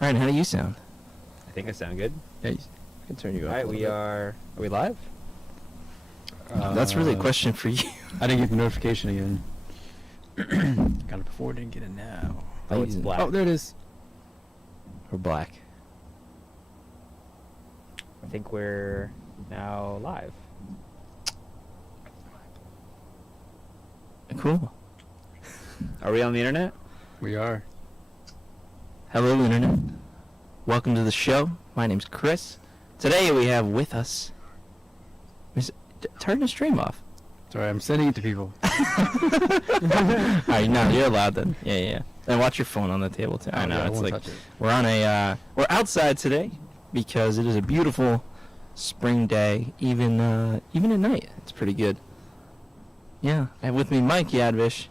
Ryan, how do you sound? I think I sound good. Yeah, I can turn you up. All right, we are we live? That's really a question for you. I didn't get the notification again. Got it before, didn't get it now. Oh, it's black. Oh, there it is. Or black. I think we're now live. Cool. Are we on the internet? We are. Hello, Internet. Welcome to the show. My name's Chris. Today we have with us... Turn the stream off. Sorry, I'm sending it to people. Alright, no, you're allowed then. Yeah. And watch your phone on the table too. I know, yeah, I it's won't like... touch it. We're on a... we're outside today because it is a beautiful spring day, even at night. It's pretty good. Yeah, I have with me Mike Yadvish,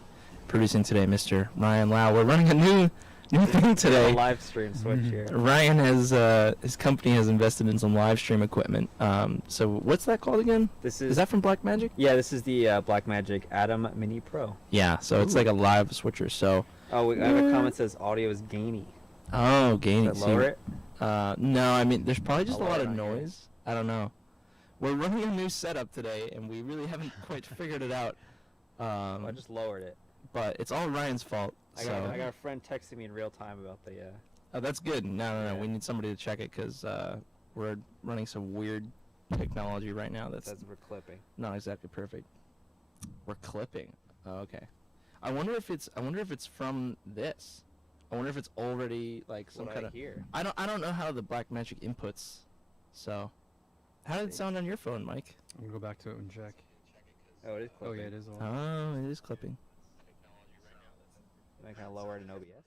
producing today, Mr. Ryan Lau. We're running a new thing today. A live stream switch here. Ryan has his company has invested in some live stream equipment. So what's that called again? This Is that from Blackmagic? Yeah, this is the Blackmagic Atom Mini Pro. Yeah, so it's like a live switcher. So Oh, I have a comment that says audio is gainy. gain. Does that lower it? No, I mean there's probably just a I'll lot lower of it on yours. noise. I don't know. We're running a new setup today, and we really haven't quite figured it out. I just lowered it. But it's all Ryan's fault. I got a friend texting me in real time about the Oh, that's good. No. Yeah. We need somebody to check it because we're running some weird technology right now that's says we're clipping. not exactly perfect. We're clipping. Oh, okay. I wonder if it's from this. I wonder if it's already like some What kind I of. hear. I don't know how the Blackmagic inputs. So, how did it sound on your phone, Mike? I'm gonna go back to it and check. Oh, it is Oh clipping. yeah, it is all. Oh, it is clipping. Am I kind of lower it in OBS?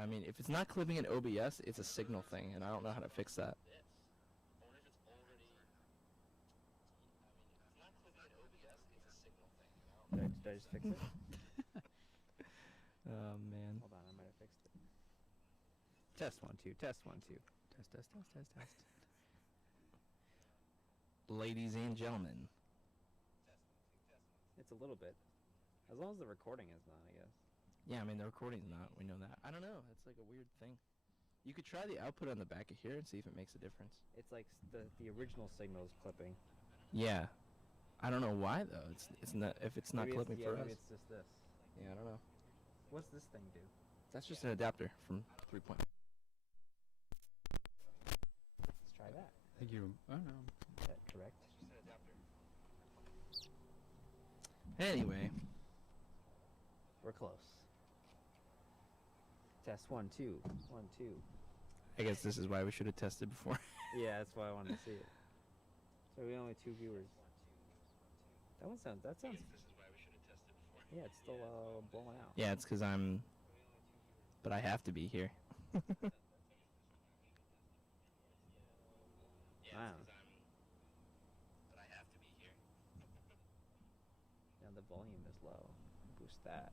I mean, if it's not clipping in OBS, it's a signal thing, and I don't know how to fix that. Did I just fix it? Oh man. Hold on, I might have fixed it. Test 1 2. Test 1 2. Test. Ladies and gentlemen. It's a little bit. As long as the recording is not, I guess. Yeah, I mean the recording's not. We know that. I don't know. It's like a weird thing. You could try the output on the back of here and see if it makes a difference. It's like the original signal is clipping. Yeah. I don't know why though. It's not if it's not Maybe clipping for us. maybe it's just this. Yeah, I don't know. What's this thing do? That's just an adapter from 3 point. Let's try that. I think you. I don't know. Is that correct? Anyway, We're close. Test 1 2. 1 2. I guess this is why we should have tested before. Yeah, that's why I wanted to see it. So we only 2 viewers. That sounds. Yeah, it's still blowing out. Yeah, it's because I'm. But I have to be here. Wow. Now the volume is low. Boost that.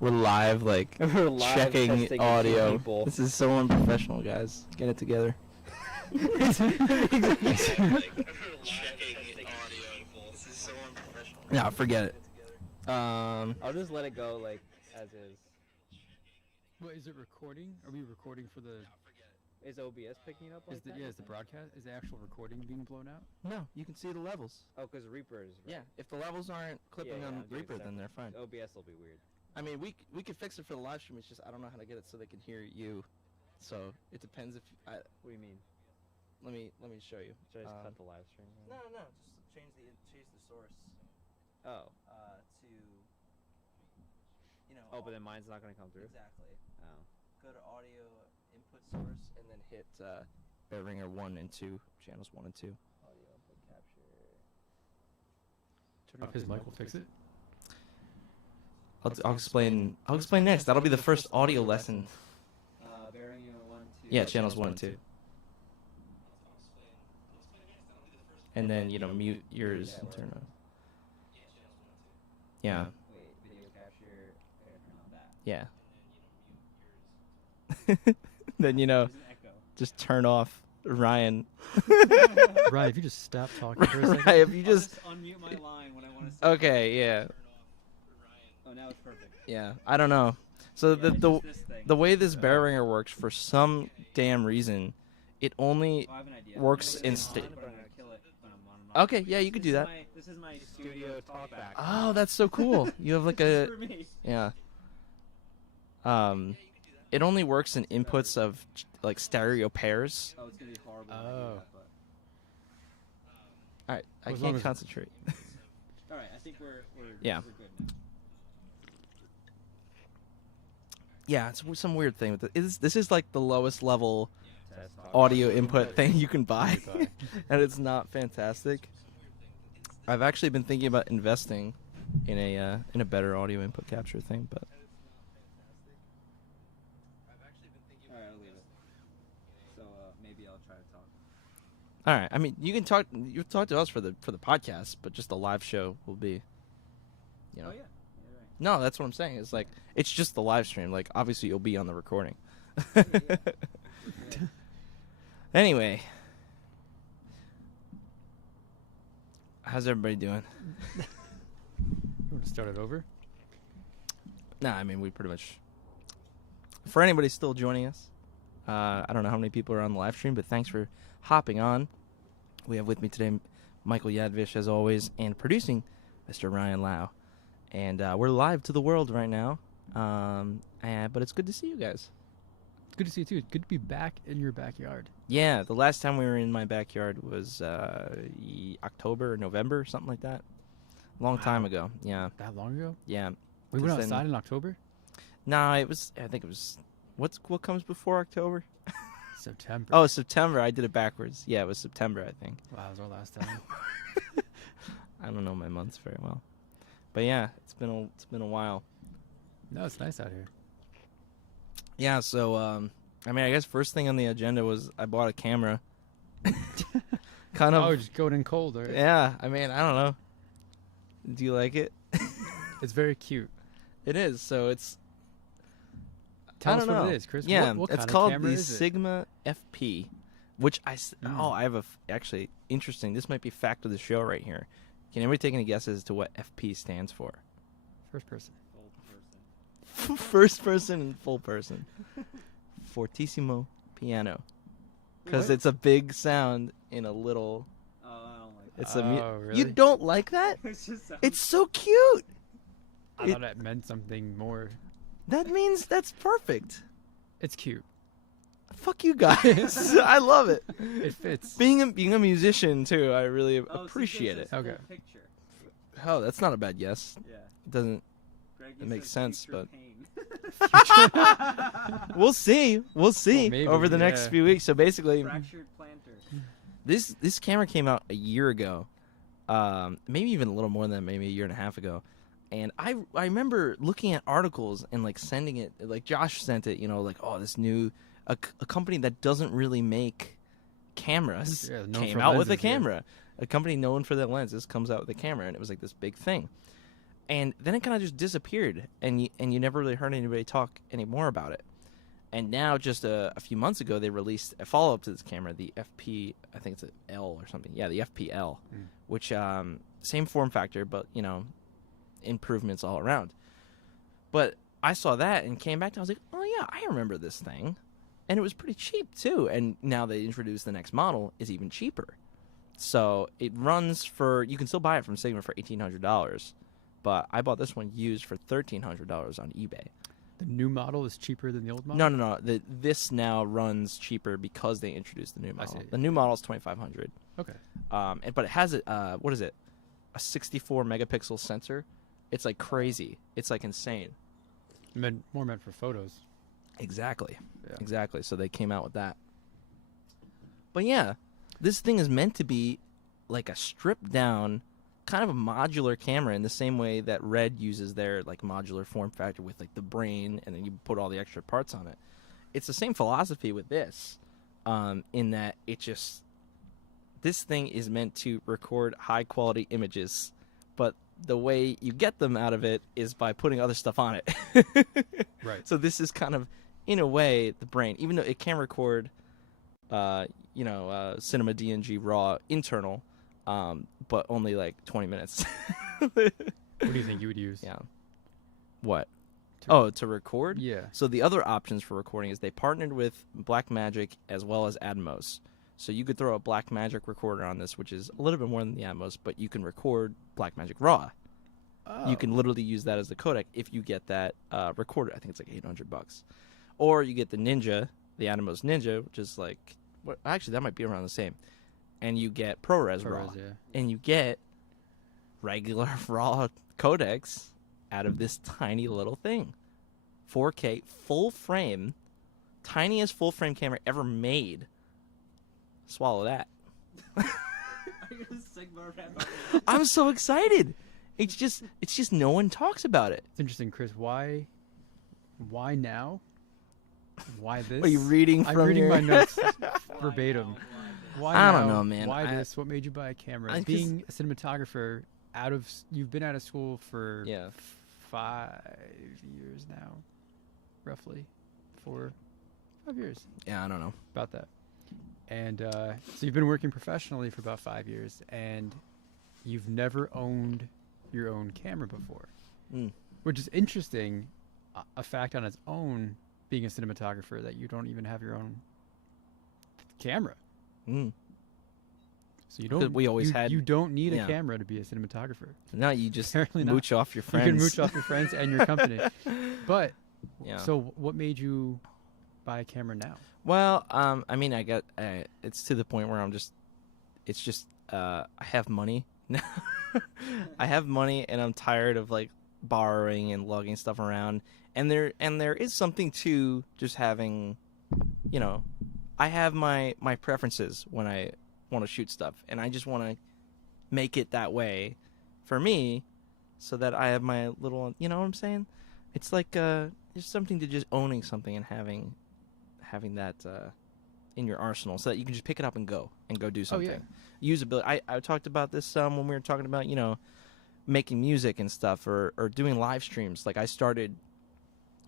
We're live, like We're live checking testing two audio. people. This is so unprofessional, guys. Get it together. No, forget it. I'll just let it go like as is. What is it recording? Are we recording for the? Is OBS picking it up like Is the that? is the broadcast? Is the actual recording being blown out? No, you can see the levels. Oh, because Reaper is. Yeah, if the levels aren't clipping yeah, on I'm doing Reaper, then separate. they're fine. OBS will be weird. I mean, we could fix it for the live stream. It's just I don't know how to get it so they can hear you. So it depends if What do you mean? let me show you. Should I just cut the live stream? No, just change the source Oh. to Oh, but then mine's not gonna come through. exactly. Oh. Go to audio input source and then hit Ringer 1 and 2 channels 1 and 2. Audio input capture. Turn off his mic. Will fix it. I'll explain. I'll explain next. That'll be the first audio lesson. Bearing 1 2. Yeah, channels 1 and 2. And then mute yours and turn on. Yeah. Wait, video capture. Turn on that. Yeah. Then There's an echo. just turn off Ryan. Right. If you just stop talking for a second. Right, if you just unmute my line when I want to. okay, yeah. Oh, now it's perfect. Yeah, I don't know. So Yeah, it's just this thing. the way this bear ringer works, for some damn reason, it only Oh, I have an idea. works I'm gonna in leave it sta- on, but I'm gonna kill it when I'm on. Okay, yeah, you could do that. This is my studio talkback. Oh, that's so cool. You have like Just a for me. yeah. It only works in inputs of like stereo pairs. Oh, it's gonna be horrible. When I do Oh. that, but... All right, I As long can't as- concentrate. All right, I think we're Yeah. we're good now. Yeah, it's some weird thing with it. This is like the lowest level Test talk. audio input thing you can buy, and it's not fantastic. I've actually been thinking about investing in a better audio input capture thing, but All right, I'll leave it. So maybe I'll try to talk. all right. I mean, you can talk. You talk to us for the podcast, but just the live show will be, you know. Oh yeah. Yeah, right. No, that's what I'm saying. It's like it's just the live stream. Like obviously you'll be on the recording. Yeah. Anyway, how's everybody doing? You want to start it over? Nah, I mean we pretty much. For anybody still joining us, I don't know how many people are on the live stream, but thanks for hopping on. We have with me today Michael Yadvish, as always, and producing Mr. Ryan Lau. And we're live to the world right now, but it's good to see you guys. It's good to see you, too. It's good to be back in your backyard. Yeah, the last time we were in my backyard was October or November, something like that. Long time Wow. ago. Yeah, That long ago? yeah. We went 'Cause then- outside in October? Nah, I think it was. What comes before October? September. Oh, September. I did it backwards. Yeah, it was September, I think. Wow, that was our last time. I don't know my months very well, but yeah, it's been a while. No, it's nice out here. Yeah, so I mean, I guess first thing on the agenda was I bought a camera. Kind of. Oh, just going in cold, right? Yeah, I mean, I don't know. Do you like it? It's very cute. It is. So it's. Tell I us don't what know. it is, Chris. Yeah, what it's kind called of camera the is it? Sigma FP, which Mm. I have actually interesting. This might be fact of the show right here. Can anybody take any guesses as to what FP stands for? First person. Old person. First person and full person. Fortissimo piano. Because What? it's a big sound in a little. Oh, I don't like It's Oh, You really? don't like that? that. It's just sounds It's so cute. I It- thought that meant something more. That means that's perfect. It's cute. Fuck you guys. I love it. It fits. Being a musician too, I really Oh, so appreciate this it. is full Okay. Picture. Oh, that's not a bad guess. Yeah. It doesn't. Greg, It makes sense, future but- pain. We'll see. We'll see maybe, over the next yeah. few weeks. So basically, Fractured plantar. this camera came out a year ago, maybe even a little more than that, maybe a year and a half ago. And I remember looking at articles and like sending it, like Josh sent it, like, oh, this new a company that doesn't really make cameras Yeah, known came for out with a lenses, yeah. camera. A company known for their lenses comes out with a camera, and it was like this big thing. And then it kind of just disappeared, and you never really heard anybody talk anymore about it. And now, just a few months ago, they released a follow-up to this camera, the FP, I think it's an L or something. Yeah, the FPL, which same form factor, but improvements all around. But I saw that and came back to, I was like, oh yeah, I remember this thing, and it was pretty cheap too. And now they introduced the next model is even cheaper. So it runs for, you can still buy it from Sigma for $1,800, but I bought this one used for $1,300 on eBay. The new model is cheaper than the old model? No. This now runs cheaper because they introduced the new I model. see. The new model is $2,500. Okay. But it has what is it? A 64 megapixel sensor. It's like crazy. It's like insane. More meant for photos. Exactly. Yeah. Exactly. So they came out with that. But yeah, this thing is meant to be like a stripped down, kind of a modular camera in the same way that Red uses their like modular form factor with like the brain, and then you put all the extra parts on it. It's the same philosophy with this, in that this thing is meant to record high quality images, but the way you get them out of it is by putting other stuff on it. Right. So this is kind of, in a way, the brain, even though it can record, Cinema DNG RAW internal, but only like 20 minutes. What do you think you would use? Yeah. What? To- To record? Yeah. So the other options for recording is they partnered with Blackmagic as well as Atmos. So you could throw a Blackmagic recorder on this, which is a little bit more than the Atmos, but you can record Blackmagic RAW. Oh. You can literally use that as the codec if you get that recorder. I think it's like $800. Or you get the Ninja, the Atmos Ninja, which is like, actually that might be around the same. And you get ProRes RAW. ProRes, yeah. And you get regular RAW codecs out of this tiny little thing. 4K, full frame, tiniest full frame camera ever made. Swallow that. I'm so excited. It's just no one talks about it. It's interesting, Chris. Why now? Why this? Are you reading from I'm reading your... my notes verbatim. Why I now? don't know, man. Why this? What made you buy a camera? 'Cause- Being a cinematographer, you've been out of school for 5 years now, roughly 5 years. Yeah, I don't know. About that. And so you've been working professionally for about 5 years, and you've never owned your own camera before, which is interesting. A fact on its own, being a cinematographer, that you don't even have your own camera. So you don't. We always had. You don't need yeah. a camera to be a cinematographer. No, you just Apparently not. mooch off your friends. You can mooch off your friends and your company. But yeah. so what made you buy a camera now? Well, I mean, it's to the point where I have money. I have money, and I'm tired of like borrowing and lugging stuff around. And there is something to just having, I have my preferences when I want to shoot stuff, and I just want to make it that way for me, so that I have my little, you know what I'm saying? It's like there's something to just owning something and having that in your arsenal, so that you can just pick it up and go do something. Oh, yeah. Usability. I talked about this when we were talking about making music and stuff, or doing live streams. Like I started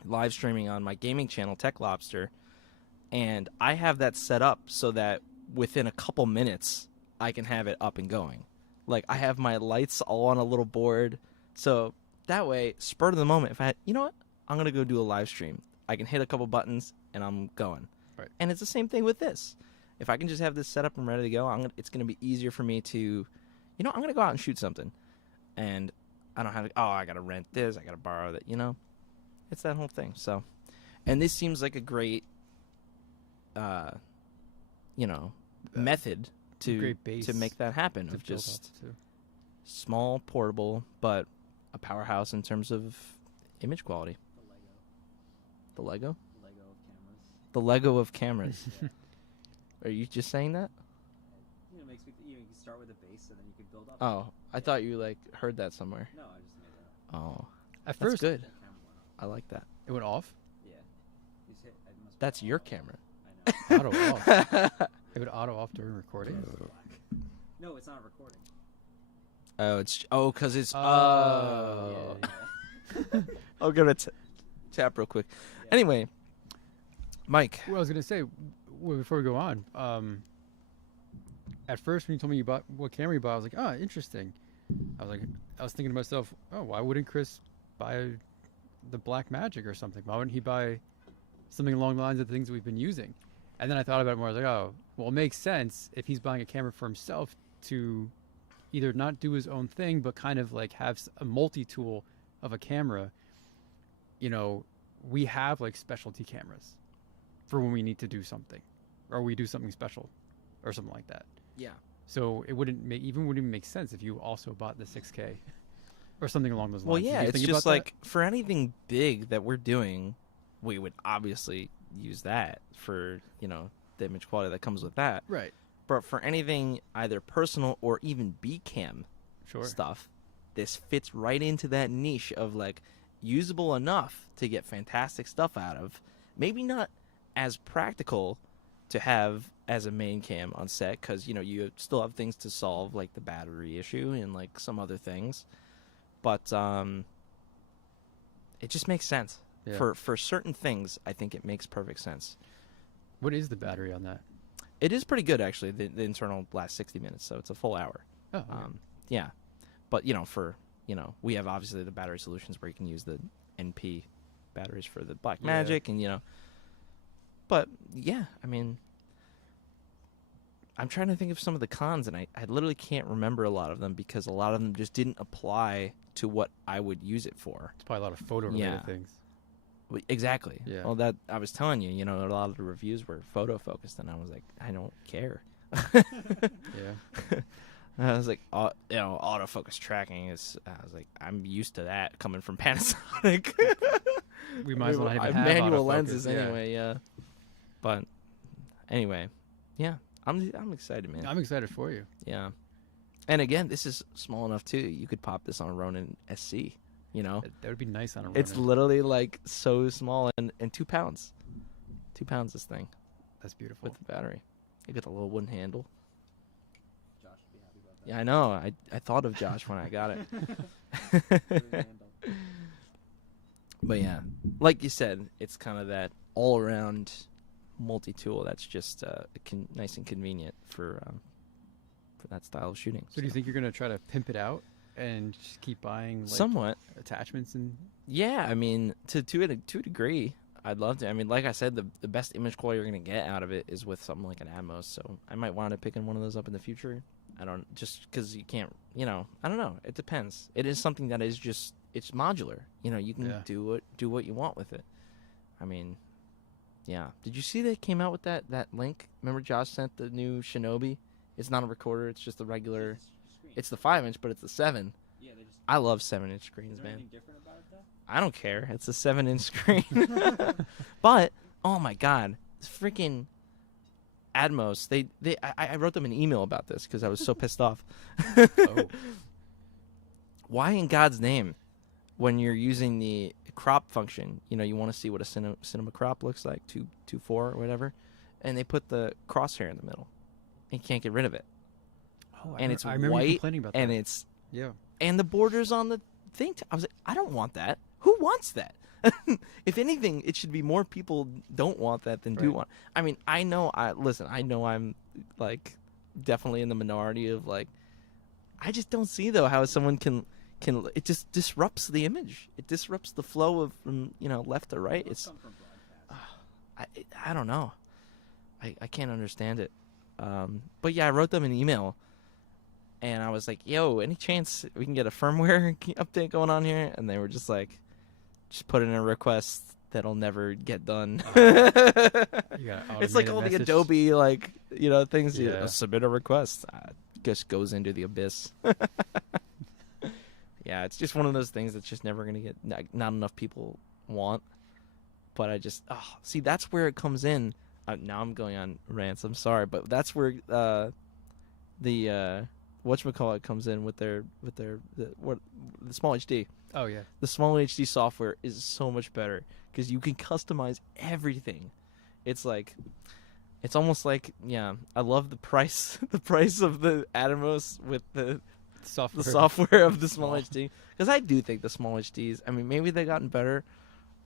live streaming on my gaming channel, Tech Lobster, and I have that set up so that within a couple minutes I can have it up and going. Like I have my lights all on a little board, so that way, spur of the moment, if I had, you know what, I'm gonna go do a live stream. I can hit a couple buttons and I'm going. Right. And it's the same thing with this. If I can just have this set up and ready to go, it's gonna be easier for me to, I'm gonna go out and shoot something, and I don't have to. Oh, I gotta rent this. I gotta borrow that. It's that whole thing. So, and this seems like a great, method Great base to make that happen. to Of build just off to. small, portable, but a powerhouse in terms of image quality. The Lego? The Lego of cameras. Are you just saying that? It makes me. You can start with a base, and then you can build up. Oh, I thought you heard that somewhere. No, I just made that up. Oh, At that's first, good. The camera went off. I like that. it went off. Yeah. You just hit. It must be That's your auto. camera. I know. Auto off. It would auto off during recording. No, it's not recording. Because it's Oh. Yeah. I'll give it tap real quick. Anyway, Mike. Well, I was gonna say, before we go on, at first when you told me you bought what camera you bought, I was like, oh, interesting. I was thinking to myself, oh, why wouldn't Chris buy the Blackmagic or something? Why wouldn't he buy something along the lines of the things we've been using? And then I thought about it more. I was like, oh, well, it makes sense if he's buying a camera for himself to either not do his own thing, but kind of like have a multi-tool of a camera. We have like specialty cameras for when we need to do something, or we do something special, or something like that. Yeah. So it wouldn't make sense if you also bought the 6K or something along those Well, lines. Did yeah, you it's think just about that? like for anything big that we're doing, we would obviously use that for, the image quality that comes with that. Right. But for anything either personal or even B-cam Sure. stuff, this fits right into that niche of like usable enough to get fantastic stuff out of. Maybe not as practical to have as a main cam on set, because you still have things to solve, like the battery issue and like some other things, but it just makes sense. Yeah. For certain things. I think it makes perfect sense. What is the battery on that? It is pretty good, actually. The internal lasts 60 minutes, so it's a full hour. Oh, okay. Yeah, but we have obviously the battery solutions where you can use the NP batteries for the Black Yeah. Magic, and But yeah, I mean, I'm trying to think of some of the cons, and I literally can't remember a lot of them because a lot of them just didn't apply to what I would use it for. It's probably a lot of photo related Yeah. things. Exactly. Yeah. Well, that I was telling you, a lot of the reviews were photo focused, and I was like, I don't care. Yeah. I was like, autofocus tracking is. I was like, I'm used to that coming from Panasonic. We might as well not I even have have manual autofocus, lenses yeah. anyway. Yeah. But anyway, yeah, I'm excited, man. I'm excited for you. Yeah. And again, this is small enough too. You could pop this on a Ronin SC. That would be nice on a It's Ronin. literally like so small and 2 pounds. 2 pounds this thing That's beautiful. with the battery. You get the little wooden handle. Josh would be happy about that. Yeah, I know. I thought of Josh when I got it. Really handle. But yeah, like you said, it's kind of that all-around multi-tool that's just nice and convenient for that style of shooting. So do you think you're going to try to pimp it out and just keep buying like Somewhat. attachments and Yeah, I mean, to a degree, I'd love to. I mean, like I said, the best image quality you're going to get out of it is with something like an Atmos. So I might wind up picking one of those up in the future. I don't, just because you can't, I don't know. It depends. It is something that is just, it's modular. You can Yeah. do what you want with it. I mean, yeah. Did you see they came out with that link? Remember Josh sent the new Shinobi? It's not a recorder. It's just the regular. Screen. It's the 5-inch, but it's the 7. Yeah, they just. I love 7-inch Is screens, there man. anything different about it though? I don't care. It's a 7-inch screen. But oh my god, freaking Atmos! I wrote them an email about this because I was so pissed off. oh, Why in God's name, when you're using the crop function, you want to see what a cinema crop looks like, 2:4 or whatever, and they put the crosshair in the middle, and you can't get rid of it, and it's I remember you white, complaining about and that. it's Yeah. and the borders on the thing. I was like, I don't want that. Who wants that? If anything, it should be more people don't want that than do Right. want. I mean, I know I'm like definitely in the minority of like. I just don't see though how someone can. It just disrupts the image. It disrupts the flow of from left to right. Those It's come from broadcast. I don't know. I can't understand it. But yeah, I wrote them an email. And I was like, yo, any chance we can get a firmware update going on here? And they were just like, just put in a request that'll never get done. You got It's like all the Adobe, like, things. Yeah. Submit a request. Just goes into the abyss. Yeah, it's just one of those things that's just never going to get, not enough people want. But I just, see, that's where it comes in. Now I'm going on rants. I'm sorry. But that's where the whatchamacallit comes in with the small HD. Oh yeah. The small HD software is so much better because you can customize everything. It's almost like, yeah, I love the price of the Atomos with the software of the small HD, because I do think the small HDs, I mean, maybe they've gotten better.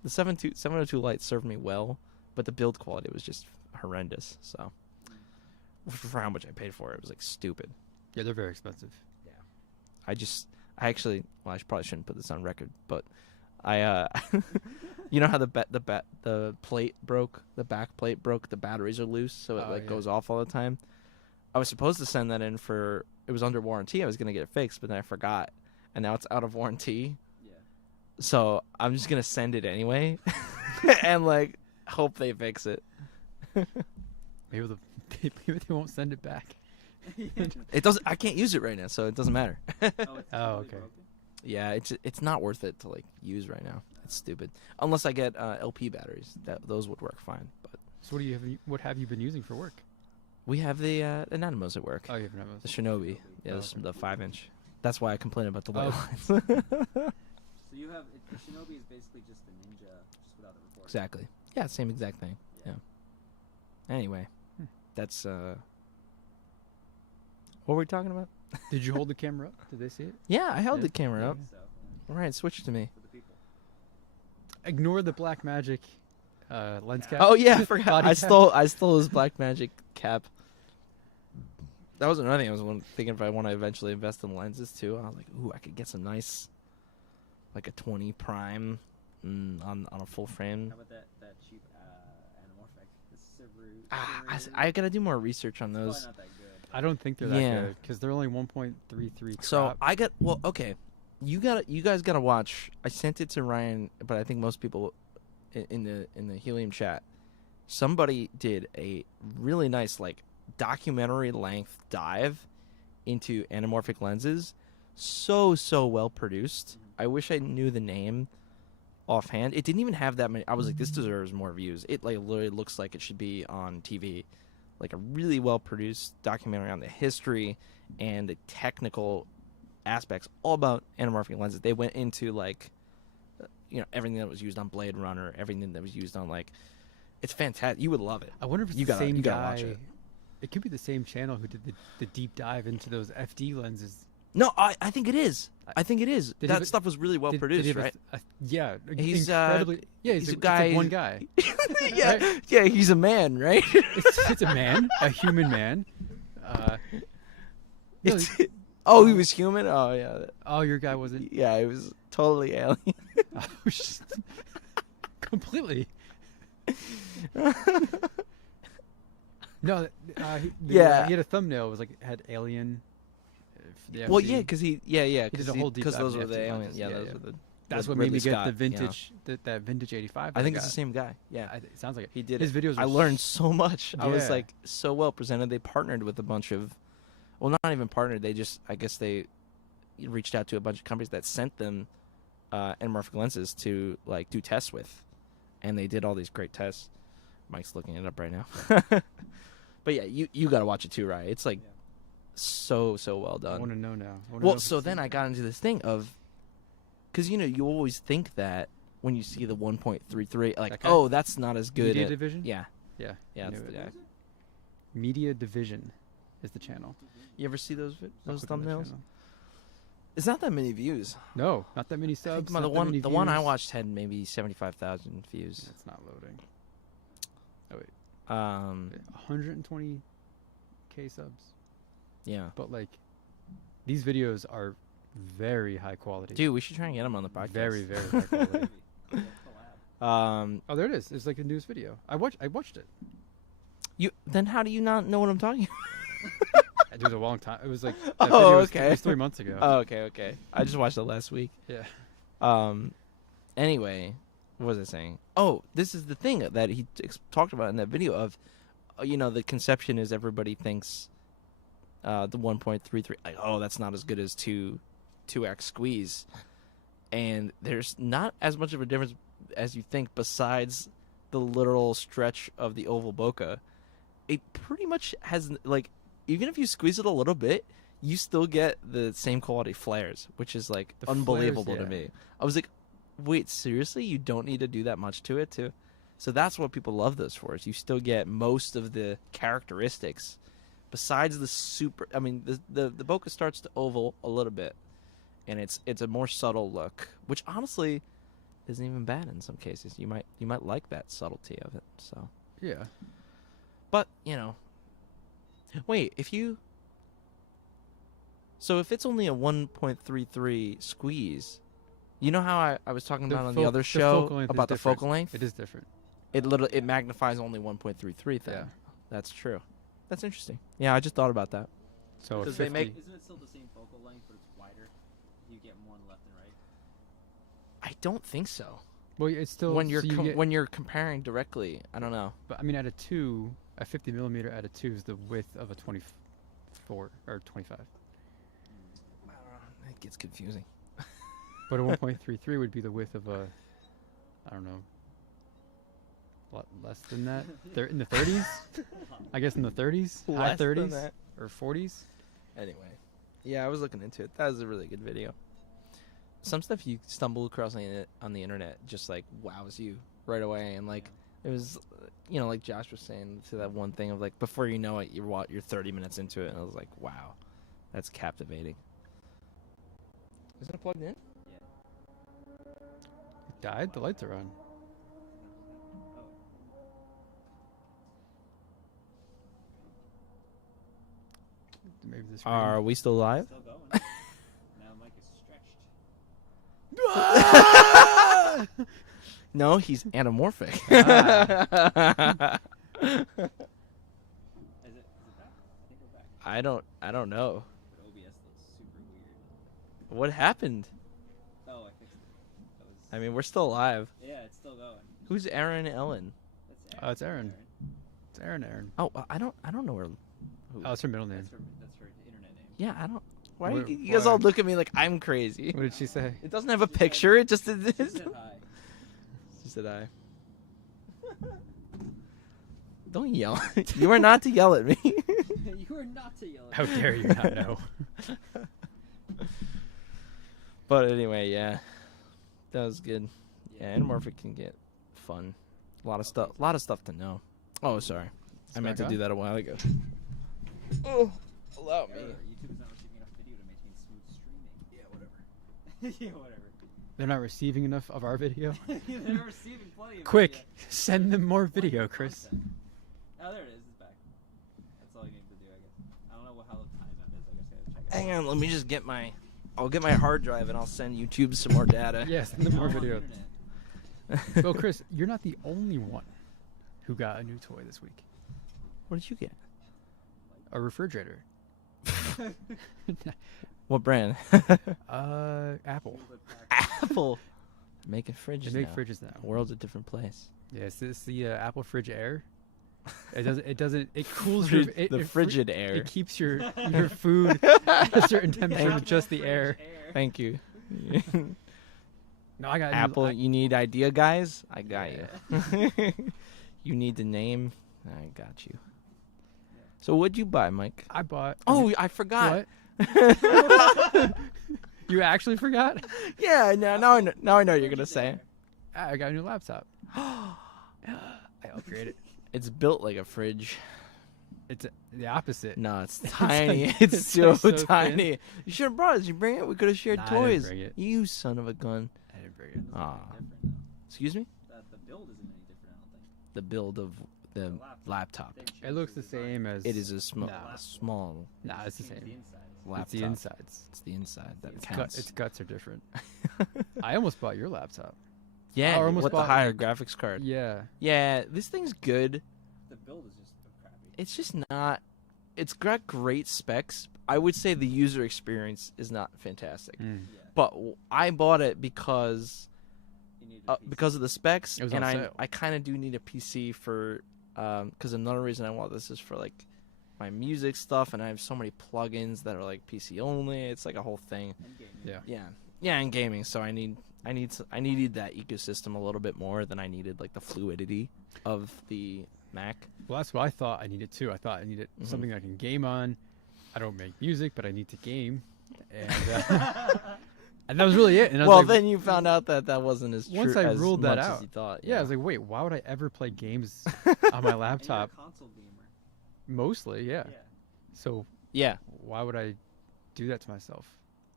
The 702 Lite served me well, but the build quality was just horrendous. So for how much I paid for it, it was like stupid. Yeah, they're very expensive. I probably shouldn't put this on record, but I you know how the plate broke, the back plate broke, the batteries are loose, so it Oh, yeah. goes off all the time. I was supposed to send that in it was under warranty. I was going to get it fixed, but then I forgot, and now it's out of warranty. Yeah. So I'm just going to send it anyway and like hope they fix it. Maybe they won't send it back. It doesn't, I can't use it right now, so it doesn't matter. It's Oh, totally okay. broken? Yeah, it's not worth it to like use right now. It's stupid. Unless I get LP batteries, those would work fine. But So what have you been using for work? we have the Atomos at work. Oh, you haven't The Shinobi. Yeah, Oh, the 5-inch. That's why I complain about the white Oh. lines. So you have the Shinobi is basically just the Ninja, just without the recorder. Exactly. Yeah, same exact thing. Yeah. Anyway, that's what were we talking about? Did you hold the camera up? Did they see it? Yeah, I held Yeah. the camera up. So, All right, switch it to me. for the people. Ignore the Black Magic lens cap. Oh yeah, I forgot. Body I cap. stole his Black Magic cap. That was another thing I was thinking if I want to eventually invest in lenses too. I was like, ooh, I could get some nice, like a 20 prime, on a full frame. How about that cheap anamorphic? I gotta do more research on Probably those. not that good. I don't think they're that Yeah. good because they're only 1.33 crop. So okay. You guys gotta watch. I sent it to Ryan, but I think most people in the Helium chat, somebody did a really nice like documentary length dive into anamorphic lenses. So well produced. I wish I knew the name offhand. It didn't even have that many. I was like, this deserves more views. It like literally looks like it should be on TV. Like a really well produced documentary on the history and the technical aspects all about anamorphic lenses. They went into like everything that was used on Blade Runner, everything that was used on like, it's fantastic. You would love it. I wonder if it's You the gotta- same you gotta guy. watch it. It could be the same channel who did the deep dive into those FD lenses. No, I think it is. I think it is. Did he That have a- stuff was really well Did produced, he have right? Yeah, He's, incredibly. Yeah, he's a it's guy- like one guy. yeah, Right? yeah. He's a man, right? It's a man, a human man. No, It's, oh, he was human. Oh yeah, oh, your guy wasn't. yeah. He was totally alien. Completely. No, Yeah. he had a thumbnail. It was like had alien. For the Well, FD. yeah, because he did a whole deep because dive those in were the FD aliens. lenses. Yeah, Yeah, those yeah. were the. That's with what made me Ridley get Scott, the you know. vintage, that vintage '85. I think it's the same guy. Yeah, It sounds like it. he did His it. videos. I are learned so much. I was Yeah. like so well presented. They partnered with a bunch of, well, not even partnered. They just, I guess they reached out to a bunch of companies that sent them anamorphic lenses to like do tests with, and they did all these great tests. Mike's looking it up right now. But yeah, you got to watch it too, right? It's like so well I want done. to know now. I wanna know Well, if so it's then the I same got into this thing of, because you always think that when you see the 1.33, like, That guy? oh, that's not as good. Media at- Division. Yeah, Yeah. yeah, I that's knew the it. guy. Media Division is the channel. You ever see those I'll those click on the thumbnails? channel. It's not that many views. No, not that many I think subs. the not that one many the one I views. watched had maybe 75,000 views. It's not loading. 120k subs, Yeah, but like these videos are very high quality. dude, we should try and get him on the podcast. Very high quality. Maybe. Collab. Oh, there it is. It's like the newest video. I watched it. Then how do you not know what I'm talking It was a long time. It was like that Oh, video was, okay. It was 3 months ago. Oh, okay. I just watched it last week. Yeah. Anyway, what was I saying? Oh, this is the thing that he talked about in that video of, the conception is everybody thinks the 1.33, like, oh, that's not as good as 2x squeeze. And there's not as much of a difference as you think besides the literal stretch of the oval bokeh. It pretty much has, like, even if you squeeze it a little bit, you still get the same quality flares, which is like The flares, unbelievable to yeah. me. I was like, wait, seriously? You don't need to do that much to it too? So that's what people love those for, is you still get most of the characteristics besides the super. I mean, the bokeh starts to oval a little bit, and it's a more subtle look, which honestly isn't even bad in some cases. You might like that subtlety of it. So, Yeah. but wait, so if it's only a 1.33 squeeze, you know how I was talking about on the other show focal length is about the different. focal length? It is different. It magnifies only 1.33 then. Yeah. That's true. That's interesting. Yeah, I just thought about that. So Because a they 50, make- Isn't it still the same focal length, but it's wider? You get more on the left and right. I don't think so. well, it's still When you're so you get- when you're comparing directly, I don't know. But I mean, at a 50 millimeter at a 2 is the width of a 24 or 25. It gets confusing. But a 1.33 would be the width of a, I don't know, less than that. They're in the 30s. I guess in the 30s, high Less than 30s that. or 40s. Anyway, yeah, I was looking into it. That was a really good video. Some stuff you stumble across on the internet just like wows you right away, and like it was, like Josh was saying to that one thing of like before you know it, you're 30 minutes into it, and I was like, wow, that's captivating. Isn't it plugged in? It died. The lights are on. Maybe this. Are we still live? Still going. Now Mike is stretched. No, he's anamorphic. Is it back? I think we're back. I don't know. But OBS looks super weird. What happened? Oh, I fixed it. That was. I mean, we're still alive. Yeah, it's still going. Who's Aaron Ellen? That's It's Aaron. It's Aaron. Oh, I don't know her. Oh, it's her middle name. That's her internet name. Yeah, I don't. Why Where- you guys why? all look at me like I'm crazy? What did she say? It doesn't have a picture. It just She is. said hi. She said I. Don't yell. You are not to yell at me. You are not to yell at How me. dare you not know? But anyway, yeah, that was good. Yeah, Anamorphic can get fun. A lot of stuff to know. Oh, sorry, I meant to back do on? that a while ago. Oh, allow me. YouTube is not receiving enough video to maintain smooth streaming. Yeah, whatever. Yeah, whatever. They're not receiving enough of our video. They're receiving plenty of Quick, video. send them more Plenty video, of Chris. content. Oh, there it is. It's back. That's all you need to do, I guess. I don't know how the time that is. I guess I gotta check it. Hang on, let me just get my. I'll get my hard drive and I'll send YouTube some more data. Yeah, send them more I'm on the video. internet. Well, Chris, you're not the only one who got a new toy this week. What did you get? A refrigerator. What brand? Apple. Apple. Making fridges They make now. fridges now. The world's a different place. Yeah, it's the Apple Fridge Air. It cools your The it frigid air. It keeps your food at a certain temperature with just the air. Thank you. No, I got Apple, I, you need idea, guys? I got you. You need the name? I got you. So what'd you buy, Mike? I bought. Oh, I forgot. What? You actually forgot? Yeah, now I know what you're gonna say. I got a new laptop. I upgraded. It's built like a fridge. It's the opposite. No, it's It's tiny. like- It's, it's so, like so thin. tiny. You should have brought it. You bring it. We could have shared Nah, I didn't toys. bring it. You son of a gun. I didn't bring it. Ah, Different, though. excuse me. The build isn't any different, I don't think. The build of the laptop. They It changed looks the design. same as. It is a small, Nah. small Nah, it's the Changed same. inside. laptop. It's the insides. It's the inside that Its, counts. its guts are different. I almost bought your laptop. Yeah, I almost with the bought, higher graphics card. Yeah. Yeah, this thing's good. The build is just crappy. It's just not. It's got great specs. I would say the user experience is not fantastic. Mm. Yeah. But I bought it because You need a PC. because of the specs, It was and on I sale. I kind of do need a PC for because another reason I want this is for like my music stuff, and I have so many plugins that are like PC only. It's like a whole thing. And gaming. Yeah. Yeah, and gaming. So I needed that ecosystem a little bit more than I needed like the fluidity of the Mac. Well, that's what I thought I needed too. I thought I needed Mhm. something I can game on. I don't make music, but I need to game, and and that was really it. And I was Well, like, then you found out that that wasn't as true Once I as ruled that much as out, you thought. yeah, I was like, wait, why would I ever play games on my And you're a laptop? console gamer. Mostly, yeah. Yeah. So yeah, why would I do that to myself?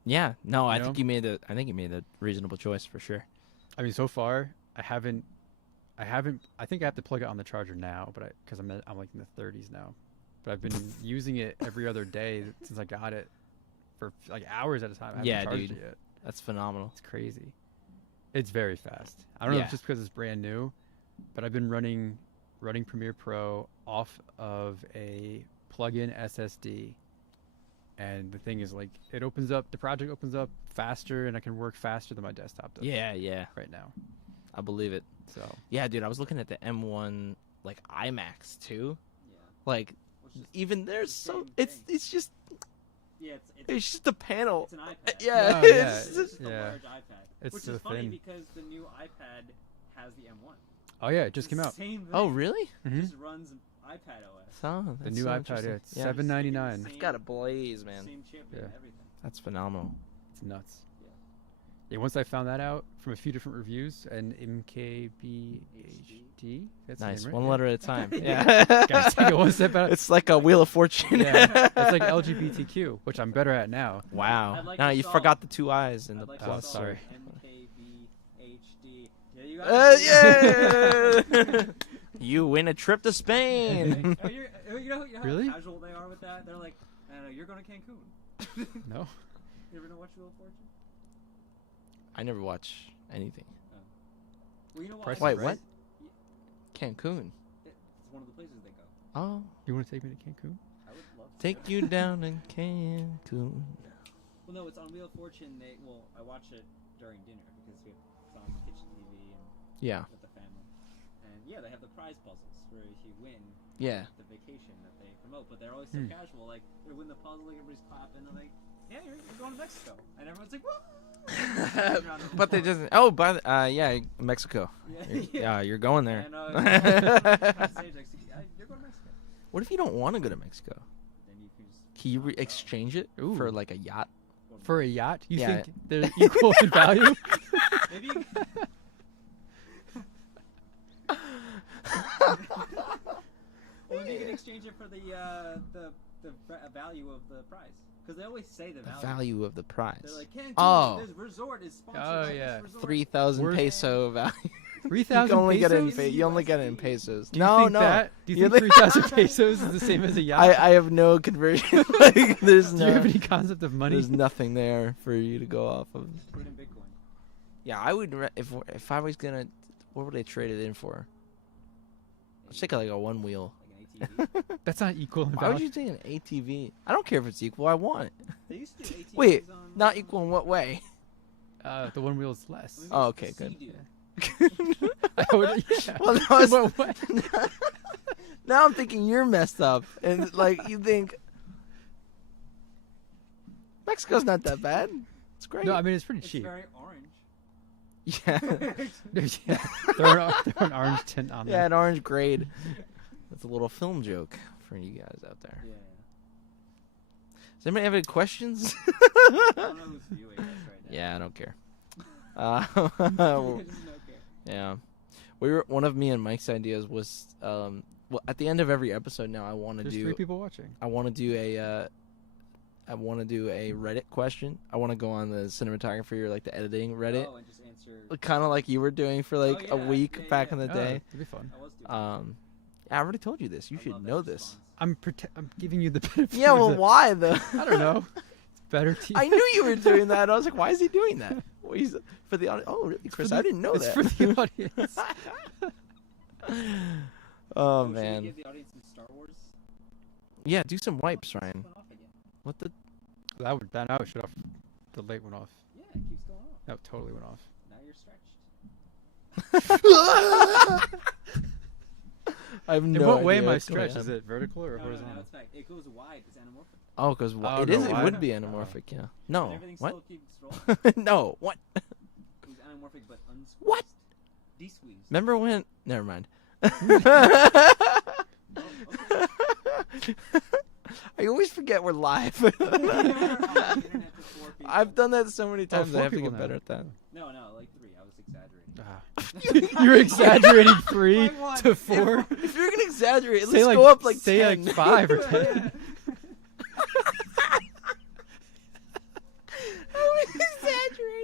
yeah. No, I You think know? you made a. I think you made a reasonable choice for sure. I mean, so far I haven't. I think I have to plug it on the charger now, but because I'm like in the 30s now, but I've been using it every other day since I got it for like hours at a time. I haven't Yeah, charged dude. it yet. That's phenomenal. It's crazy. It's very fast. I don't know if Yeah. it's just because it's brand new, but I've been running Premiere Pro off of a plug-in SSD, and the thing is like the project opens up faster, and I can work faster than my desktop does. Yeah. Right now. I believe it. So Yeah, dude. I was looking at the M1 like iMacs too. Yeah. Like Which is- even there's the so same it's thing. it's just Yeah, it's just a panel. it's an iPad. Yeah, Oh, yeah. it's It's just just a Yeah. large iPad. It's Which so is funny thin. because the new iPad has the M1. oh yeah, it just came out. Same thing. Oh really? Mhm. Just runs iPad OS. Oh, The that's new so iPad, interesting. yeah, it's Yeah. $7.99. Same- Got a blaze, man. Same chip Yeah. and everything. That's phenomenal. It's nuts. Yeah. Yeah, once I found that out from a few different reviews and MKBHD, that's the Nice. name, right? One Yeah. letter at a time. Gotta Yeah. take it one step at a It's like a Wheel of Fortune. Yeah, it's like LGBTQ, which I'm better at now. Wow. I'd like Now to you solve- forgot the two I's in the I'd like to plus. solve sorry. MKBHD. Yeah, you got it. Yeah. You win a trip to Spain. Oh, you know how Really? casual they are with that? They're like, I don't know, you're going to Cancun. No, You ever know Watch Wheel of Fortune? I never watch anything. Well, you know what? Price is Wait, right. what? Cancun. It's one of the places they go. Oh, You want to take me to Cancun? I would love to. take you down in Cancun. Well, no, it's on Wheel of Fortune. I watch it during dinner because it's on kitchen TV and Yeah, with the family. And yeah, they have the prize puzzles where if you win yeah. the vacation that they promote, but they're always so casual. Like they win the puzzle, like everybody's clapping, and they're like, "Yeah, you're going to Mexico," and everyone's like, "Woo!" But they just yeah, Mexico. Yeah. You're going there. And, stage, like, you're going to Mexico. What if you don't want to go to Mexico? Then you can just Can you not go. exchange it Ooh. for like a yacht? For a yacht? You Yeah. think they're equal in value? Maybe. You... Well, maybe you can exchange it for the value of the prize, because they always say the The value. value of the prize. They're like, Cancun, Oh. this resort is sponsored Oh, by yeah. this resort. 3,000 Worth- peso value. 3,000 You only get it in pesos? you only get it in pesos. Do you No, think no. that? Do you You're think the- 3,000 pesos is the same as a yacht? I have no conversion. Like, there's Do you have no. any concept of money? There's nothing there for you to go off of. Put it in Bitcoin. Yeah, I would if I was gonna. What would I trade it in for? Let's take like a one wheel. Like an ATV. That's not equal in Why would value. you take an ATV? I don't care if it's equal. I want it. They used to do ATVs Wait, on, not equal in what way? The one wheel is less. Oh, okay, good. Sea-Doo. I would, yeah. Well, that was, What way? now I'm thinking you're messed up, and like you think Mexico's not that bad. It's great. No, I mean it's pretty It's cheap. very orange. Yeah, Yeah, throw an orange tint on yeah, there. an orange grade. That's a little film joke for you guys out there. Yeah. Does anybody have any questions? I don't know who's viewing this right now. Yeah, I don't care. I just don't care. Yeah, one of me and Mike's ideas was well at the end of every episode now I want to There's do 3 people watching. I want to do a Reddit question. I want to go on the cinematographer or like the editing Reddit, Oh, and just answer. kind of like you were doing for like a yeah, week yeah, back yeah. in the Oh, day. it'd be fun. I was doing I already told you this. You I should love that know this. response. I'm giving you the benefit. Yeah, of well, the- why though? I don't know. It's better to. I knew you were doing that. I was like, why is he doing that? Well, he's for the audience. Oh, really, Chris? I didn't know it's that. for the audience. Oh Should we man. give the audience some Star Wars? Yeah, do some wipes, Ryan. Went off again. What the? That would shut off. The light went off. Yeah, it keeps going off. That totally went off. Now you're stretched. I have In no what way idea am I what's going stretched? on. Is it vertical or No, horizontal? now it's back. It goes wide. It's anamorphic. Oh, because Oh, it no, is. It why? would be anamorphic. Yeah. No. And everything What? still keeps rolling. No. What? It was anamorphic but unsqueezed. What? De-squeezed. Remember when? Never mind. Oh, okay. I always forget we're live. On the internet to 4 people. I've done that so many times. I 4 have to people get now. better at that. No, like 3. I was exaggerating. You're exaggerating 3 By 1. to 4. If you're gonna exaggerate, Say let's like, go up like say 10. like 5 or 10.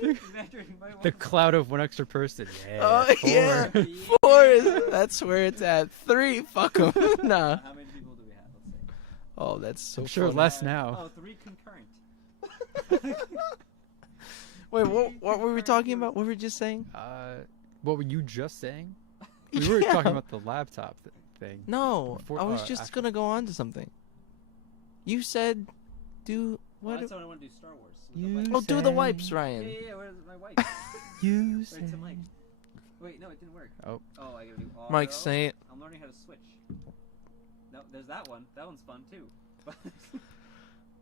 Exaggerating by 1. The cloud of 1 extra person. Yeah. Oh 4. yeah, 4 is that's where it's at. 3, fuck 'em. Nah. How many people do we have? Let's see. Oh, that's so. I'm sure funny. less now. Oh, 3 concurrent. Wait, what were we talking about? What were we just saying? What were you just saying? We were Yeah. talking about the laptop thing. No, Before- I was oh, just after. gonna go on to something. You said, do Well, what? that's what I want to do. Star Wars. with the You wipes. Oh, do the say- wipes, Yeah, Ryan. yeah, yeah. Where's my wipe? You Wait, say. it's a mic. Wait, no, it didn't work. Oh. Oh, I gotta do auto. Mike, say it. I'm learning how to switch. No, there's that one. That one's fun too.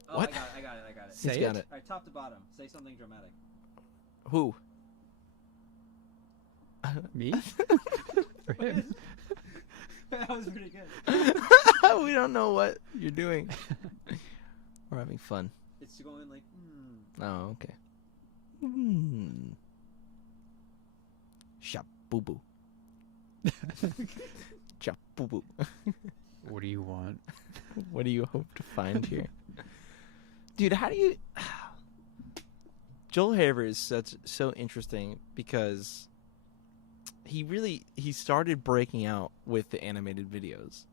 Oh, What? I got it. Say He's got it. All right, top to bottom. Say something dramatic. Who? Me? Or him? That was pretty good. We don't know what you're doing. We're having fun. It's going like, Oh, okay. Hmm. Shop boo boo. Chop boo boo. What do you want? What do you hope to find here? Dude, how do you... Joel Haver is so interesting because he started breaking out with the animated videos.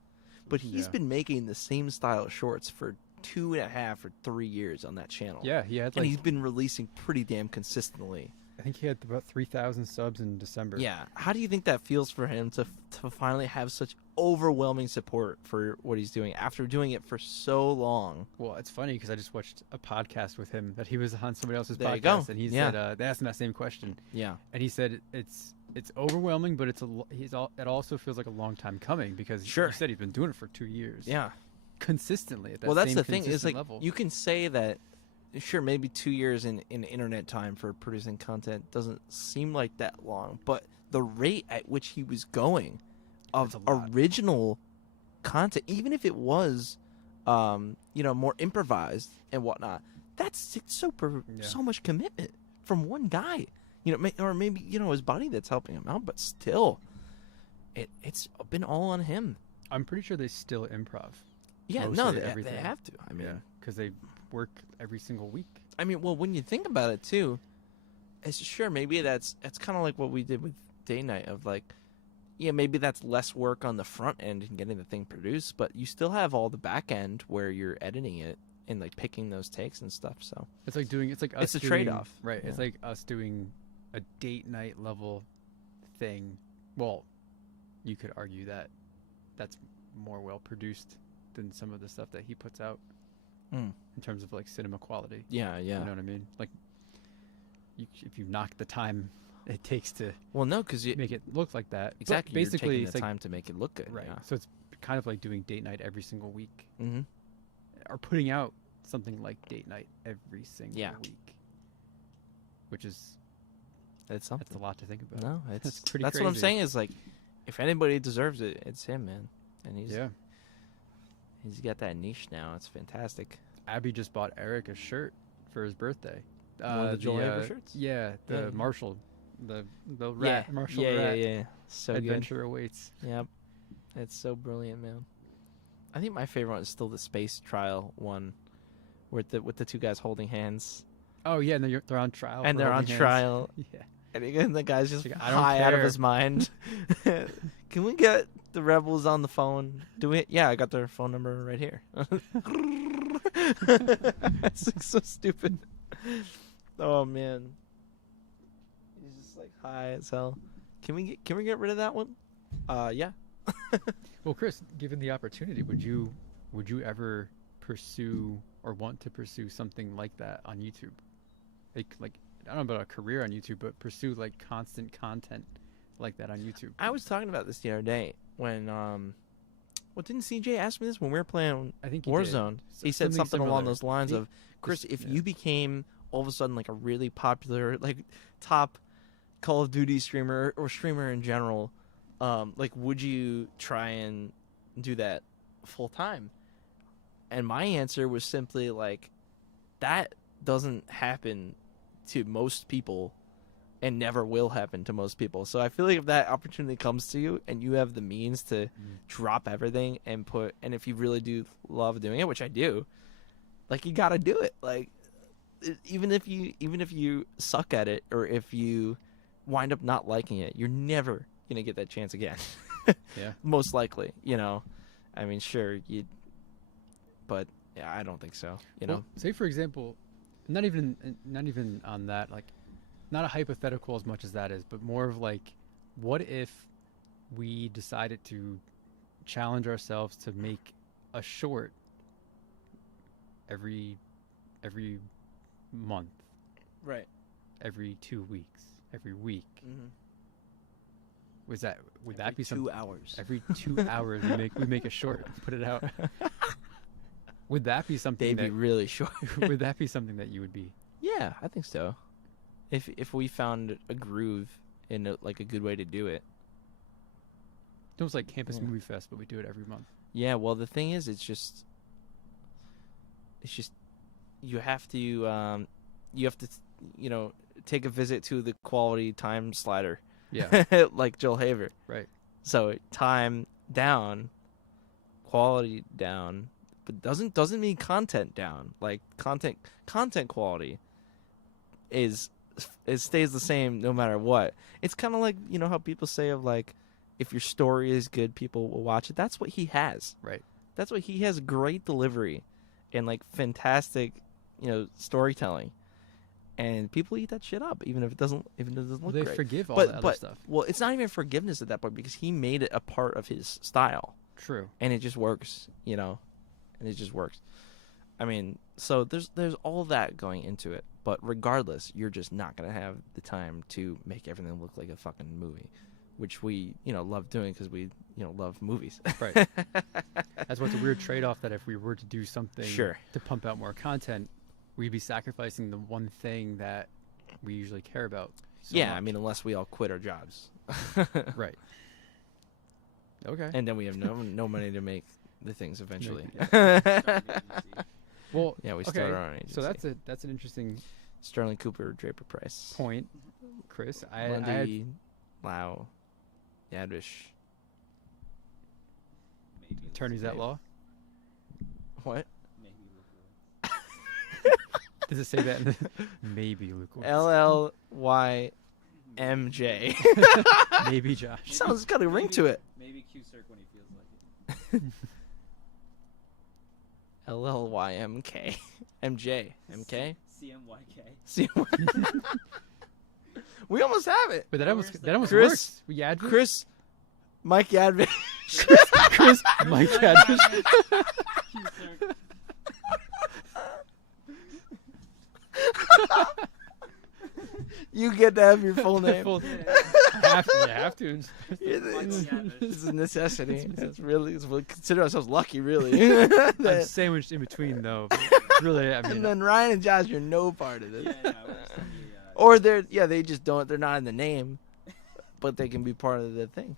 But he's Yeah. been making the same style shorts for 2.5 or 3 years on that channel. Yeah, he had And like he's been releasing pretty damn consistently. I think he had about 3,000 subs in December. Yeah. How do you think that feels for him to finally have such overwhelming support for what he's doing after doing it for so long? Well, it's funny because I just watched a podcast with him that he was on somebody else's There podcast, you go. and he Yeah. said they asked him that same question, Yeah. and he said it's overwhelming, but it also feels like a long time coming because Sure. he said he's been doing it for 2 years. Yeah. Consistently at that Well, that's same the thing is consistent like level. you can say that. Sure, maybe 2 years in internet time for producing content doesn't seem like that long, but the rate at which he was going of That's a lot. original content, even if it was, more improvised and whatnot, it's so much commitment from one guy, or maybe his buddy that's helping him out, but still, it's been all on him. I'm pretty sure they still improv. Yeah, Most no, of they everything. have to. I mean, because they work every single week. well, when you think about it too, it's sure maybe that's kind of like what we did with Day Night of like, yeah, maybe that's less work on the front end and getting the thing produced, but you still have all the back end where you're editing it and like picking those takes and stuff. So It's like us. It's a doing- trade-off. right? It's Yeah. like us doing a date night level thing. Well, you could argue that that's more well produced than some of the stuff that he puts out Mm. in terms of like cinema quality. yeah. You know what I mean? Like, if you knock the time it takes to Well, no, because you make it look like that, but exactly basically you're taking it's the like, time to make it look good. right. Yeah. So it's kind of like doing date night every single week, Mm-hmm. or putting out something like date night every single Yeah. week, which is That's something. that's a lot to think about. No, it's That's pretty That's what I'm crazy. saying is like, if anybody deserves it, it's him, man. And he's got that niche now. It's fantastic. Abby just bought Eric a shirt for his birthday. One of the Joel Haver shirts? Yeah, the Yeah. Marshall, the rat, Marshall yeah, rat. yeah. So Adventure awaits. good. Yep. It's so brilliant, man. I think my favorite one is still the space trial one, with the two guys holding hands, Oh yeah, and they're on trial. and for they're on holding hands. trial, Yeah. and the guy's just He's like, "I don't high out of care." his mind. Can we get the rebels on the phone? Do it? Yeah, I got their phone number right here. It's like so stupid. Oh man, he's just like high as hell. Can we get rid of that one? Yeah. Well, Chris, given the opportunity, would you ever pursue or want to pursue something like that on YouTube? Like I don't know about a career on YouTube, but pursue like constant content like that on YouTube. I was talking about this the other day when didn't CJ ask me this when we were playing I think you Warzone? did. He said something along similar. those lines He- of, Chris, just- if yeah. you became all of a sudden like a really popular, like top Call of Duty streamer or streamer in general, like would you try and do that full time? And my answer was simply like, that doesn't happen to most people and never will happen to most people. So I feel like if that opportunity comes to you and you have the means to drop everything and if you really do love doing it, which I do, like you got to do it. Like even if you suck at it or if you wind up not liking it, you're never going to get that chance again. Yeah. Most likely, I mean, sure, but yeah, I don't think so, Well, say for example, not even on that, like not a hypothetical as much as that is, but more of like, what if we decided to challenge ourselves to make a short every month, Right. every 2 weeks, every week? Mm-hmm. Would that be something? 2 hours? Every 2 hours we make a short, put it out. Would that be something They'd be that really short. would that be something that you would be? Yeah, I think so. If we found a groove and a good way to do it. It was like Campus Yeah. Movie Fest, but we do it every month. Yeah, well the thing is it's just you have to take a visit to the quality time slider. Yeah. Like Joel Haver. Right. So time down, quality down, but doesn't mean content down. Like content quality it stays the same no matter what. It's kind of like how people say of like, if your story is good, people will watch it. That's what he has. Right. That's what he has. Great delivery, and like fantastic, storytelling. and people eat that shit up, even if it doesn't look They great. forgive all but the other but stuff. well, it's not even forgiveness at that point because he made it a part of his style, True. and it just works, and it just works. I mean, so there's all that going into it, but regardless, you're just not gonna have the time to make everything look like a fucking movie, which we love doing because we love movies. Right. That's what's a weird trade-off, that if we were to do something Sure. to pump out more content, we'd be sacrificing the one thing that we usually care about. So Yeah, much. I mean, unless we all quit our jobs. Right. Okay. And then we have no money to make the things eventually. Well, Yeah, we okay. started our own agency. So that's an interesting Sterling Cooper, Draper Price, point, Chris. I had, Lundy, Lau, Yadvish. Maybe attorneys at law. What? Maybe Luke. Does it say that? In the, maybe Luke. LLYMJ. Maybe Josh. Sounds got a ring to it. Maybe Q-Circ when he feels like it. LLYMK. MJ. MK. CMYK. See, we almost have it. But that almost Chris- works. We add Chris, Mike Yadvish. Chris, Mike Yadvish. Q-Circ. You get to have your full name. Full- you have to. It's a necessity. We'll consider ourselves lucky, really. I'm sandwiched in between, though. But really, I mean, And then Ryan and Josh are no part of this. Yeah, we're just thinking, Or they just don't. They're not in the name, but they can be part of the thing.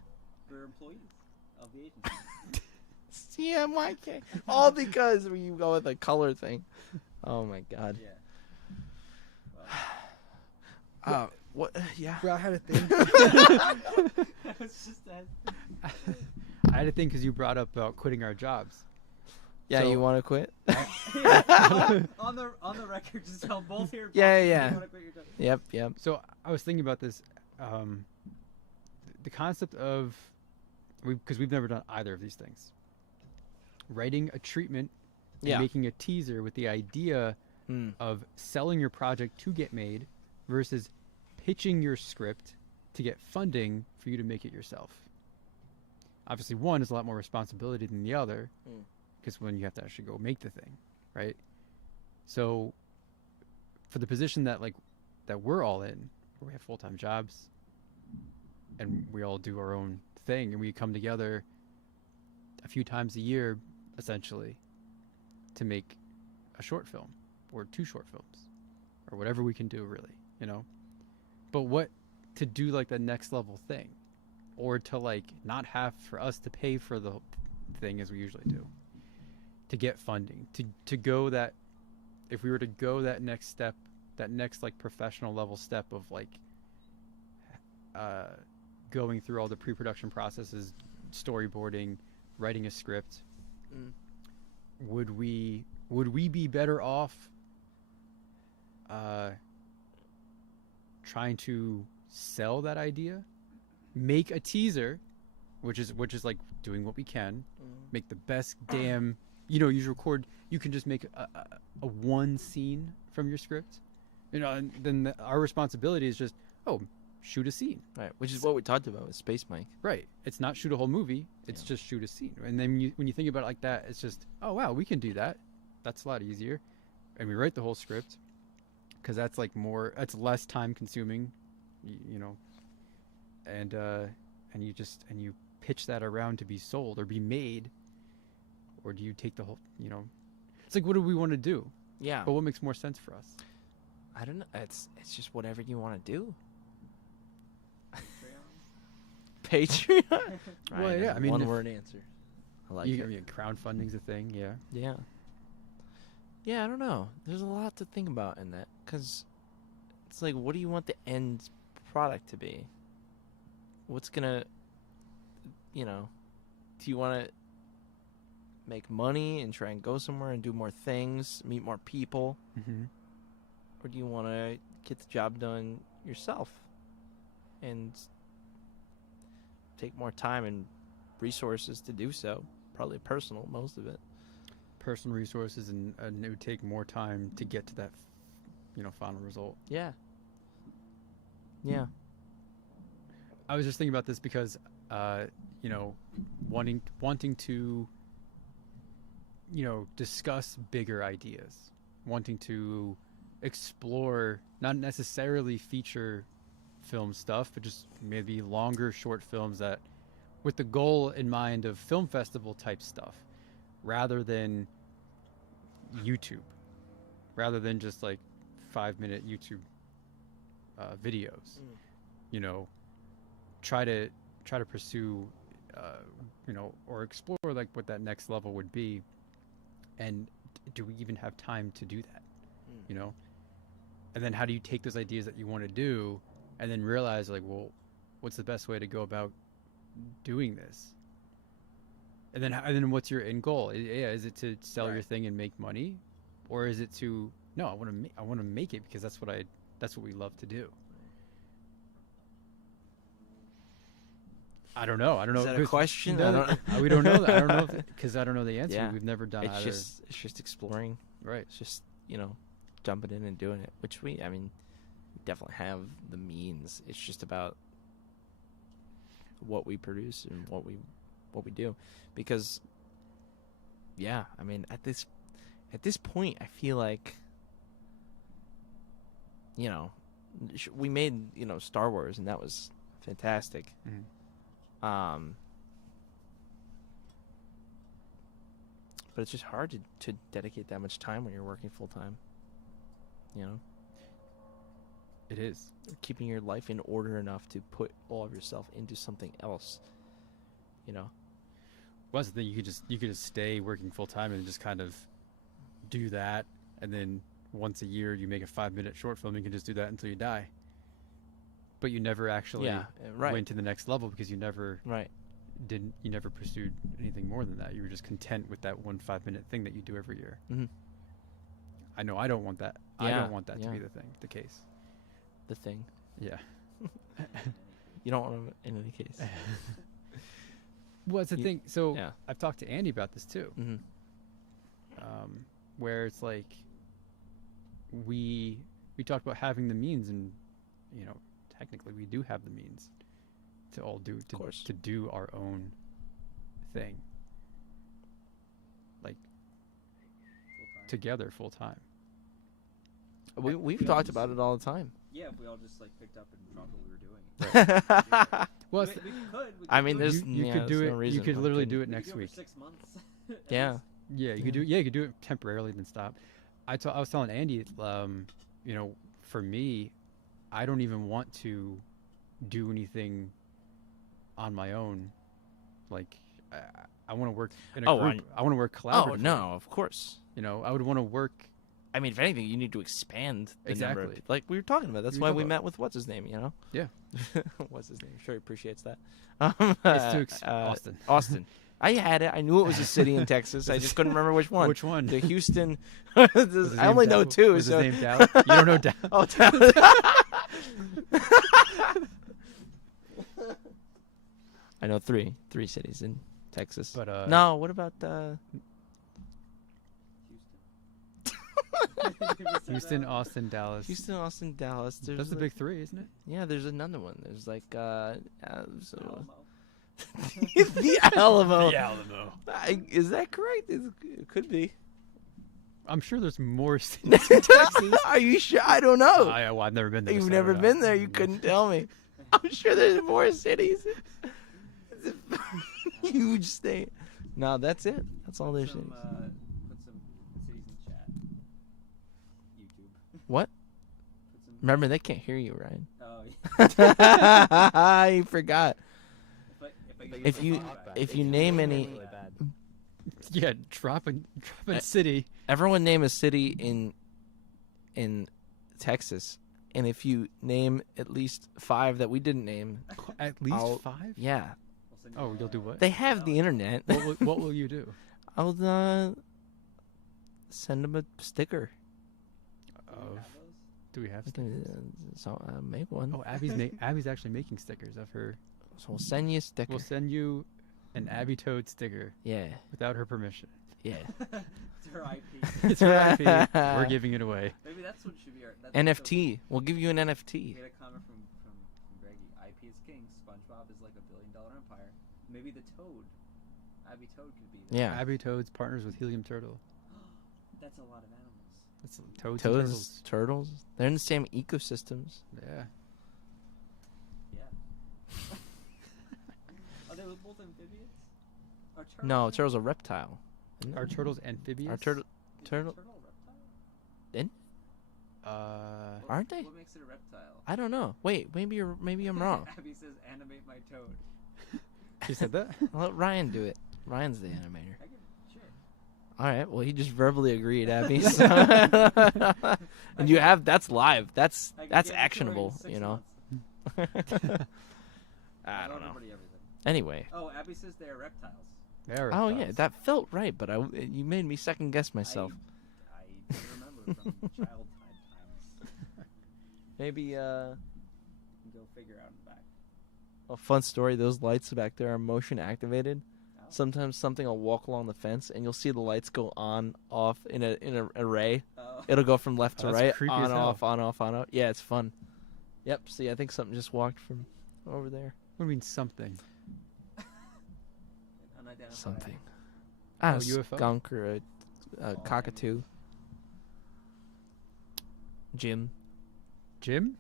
we're employees of the agency. CMYK. All because you go with a color thing. Oh my god. Yeah. What? Yeah. Well, I had a thing. It's just that. I had a thing because you brought up about quitting our jobs. Yeah. So- You want to quit? on the record, just tell both here. Yeah. You wanna quit your job. Yep. So I was thinking about this, the concept of, because we've never done either of these things. Writing a treatment and Yeah. making a teaser with the idea of selling your project to get made versus pitching your script to get funding for you to make it yourself. Obviously, one is a lot more responsibility than the other, because when you have to actually go make the thing, right? So for the position that we're all in, where we have full-time jobs and we all do our own thing and we come together a few times a year, essentially, to make a short film or 2 short films or whatever we can do, really, but what to do, like, the next level thing, or to, like, not have for us to pay for the thing as we usually do, to get funding, to go that, if we were to go that next step, that next, like, professional level step of, like, going through all the pre-production processes, storyboarding, writing a script, would we be better off trying to sell that idea, make a teaser, which is like doing what we can, make the best damn, you record, you can just make a one scene from your script, and then our responsibility is just, shoot a scene. Right. Which is what we talked about with Space Mike. Right. It's not shoot a whole movie. It's just shoot a scene. And then when you think about it like that, it's just, oh, wow, we can do that. That's a lot easier. And we write the whole script because that's like it's less time consuming, and you pitch that around to be sold or be made, or do you take the whole, it's like, what do we want to do? Yeah. But what makes more sense for us? I don't know. It's just whatever you want to do. Patreon. Well, Ryan, yeah, I mean, one word answer. I like it. Crowdfunding's a thing, yeah. Yeah. Yeah, I don't know. There's a lot to think about in that, because it's like, what do you want the end product to be? What's gonna, do you want to make money and try and go somewhere and do more things, meet more people, or do you want to get the job done yourself and take more time and resources to do so? Probably personal, most of it. Personal resources, and it would take more time to get to that final result. Yeah. Yeah. I was just thinking about this because, wanting to, discuss bigger ideas, wanting to explore not necessarily feature film stuff, but just maybe longer short films that, with the goal in mind of film festival type stuff, rather than YouTube, rather than just like 5-minute YouTube videos. Try to pursue, or explore like what that next level would be, and do we even have time to do that? And then how do you take those ideas that you want to do, and then realize like, well, what's the best way to go about doing this? And then what's your end goal? Is it to sell your thing and make money, or is it to no? I want to make it because that's what we love to do. I don't know. Is that a question? We don't know that. I don't know because I don't know the answer. Yeah. We've never done either. It's just exploring. Right. It's just, jumping in and doing it, which we definitely have the means. It's just about what we produce and what we do, because at this point I feel like we made Star Wars, and that was fantastic. Mhm. But it's just hard to dedicate that much time when you're working full time. It is. Keeping your life in order enough to put all of yourself into something else. Well, that's the thing. You could just stay working full time and just kind of do that, and then once a year you make a 5-minute short film. You can just do that until you die. But you never actually went to the next level because you never pursued anything more than that. You were just content with that one 5-minute thing that you do every year. Mm-hmm. I know I don't want that. I don't want that to be the case. The thing. Yeah. You don't want to in any case. Well, it's the thing. So yeah. I've talked to Andy about this too. Mm-hmm. Where it's like we talked about having the means, and technically we do have the means to all do to do our own thing, like together full time. We've talked about it all the time. Yeah, if we all just like picked up and dropped what we were doing. Well, we could. there's you could do no it. reason You could why we literally couldn't. do it We next could do it week. for 6 months. Yeah. Yeah, you could do. Yeah, you could do it temporarily, then stop. I was telling Andy, for me, I don't even want to do anything on my own. Like, I want to work in a group. I want to work collaboratively. Oh no, of course. I would want to work. If anything, you need to expand the number. Exactly. Like we were talking about. That's We why talked we about met with what's his name. Yeah. What's his name? I'm sure he appreciates that. It's Austin. Austin. I had it. I knew it was a city in Texas. I just couldn't remember which one. Which one? The Houston. Was I his only name know Dallas? two. Was so. his name Dallas? You don't know Dallas? Oh, Dallas. I know three cities in Texas. But no, what about Houston, Austin, Dallas. Houston, Austin, Dallas? That's the big three, isn't it? Yeah, there's another one. There's like Alamo. the Alamo. The Alamo. Is that correct? It could be. I'm sure there's more cities in Texas. Are you sure? I don't know. I've never been there. You've so I never don't know. been there. You couldn't tell me. I'm sure there's more cities. It's a huge state. No, that's it. That's all there's. Put some cities in chat. YouTube. What? Put some, Remember, they can't hear you, Ryan. oh, I forgot. If you name any, really bad. Yeah, dropping city. everyone name a city in Texas, and if you name at least 5 that we didn't name, At least I'll- 5? yeah, We'll send Oh, you, you'll do what? they have the internet. What will you do? I'll send them a sticker. Do you have those? Do we have I stickers? can make one. Oh, Abby's actually making stickers of her. So we'll send you a sticker. We'll send you an Abby Toad sticker Yeah, without her permission. Yeah. It's her IP. It's her IP. We're giving it away. Maybe that's what should be our that's NFT. We'll give you an We NFT. get a comment from Greggy. IP is king. SpongeBob is like $1 billion empire. Maybe the Toad, Abby Toad could be there. Yeah. Abby Toads partners with Helium Turtle. That's a lot of animals. That's Toads. And Toads, turtles. They're in the same ecosystems. Yeah. Yeah. Are they both amphibians? Are turtles No, turtle's a reptile. Isn't Are it? turtles amphibious? Are turtle? Is a Turtle? turtle a reptile? What- Aren't they? What makes it a reptile? I don't know. Wait, maybe I'm wrong. Abby says, "Animate my toad." She said that? I'll let Ryan do it. Ryan's the animator. I can, sure. All right. Well, he just verbally agreed, Abby. So and you have that's live. That's I can that's get it to her in actionable. 6 You know. months. I Tell don't know. everybody everything. Anyway. Oh, Abby says they are reptiles. They are Oh yeah, reptiles. that felt right, but you made me second guess myself. I don't remember from childhood times. Maybe Go figure out in the back. a fun story. Those lights back there are motion activated. Oh. Sometimes something will walk along the fence, and you'll see the lights go on, off in an array. Oh. It'll go from left to that's right, creepy on, as hell. off, on, off, on, off. Yeah, it's fun. Yep. See, I think something just walked from over there. What do you mean something? Unidentified. Something. Oh, A UFO? skunk or a Oh, cockatoo. Jim. Jim?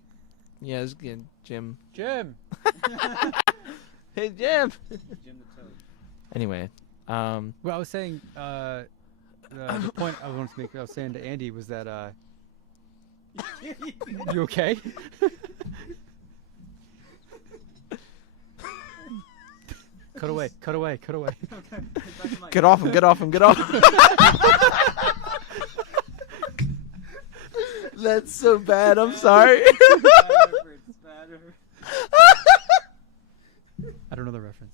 Yeah, it's good. Jim. Jim! Hey, Jim. Jim the Toad. Anyway, Well, I was saying, the point I wanted to make, I was saying to Andy was that, you okay? Cut away, cut away, cut away. Okay, back to my- get off him, get off him, get off him. That's so bad. I'm sorry. Bad reference, bad reference. I don't know the reference.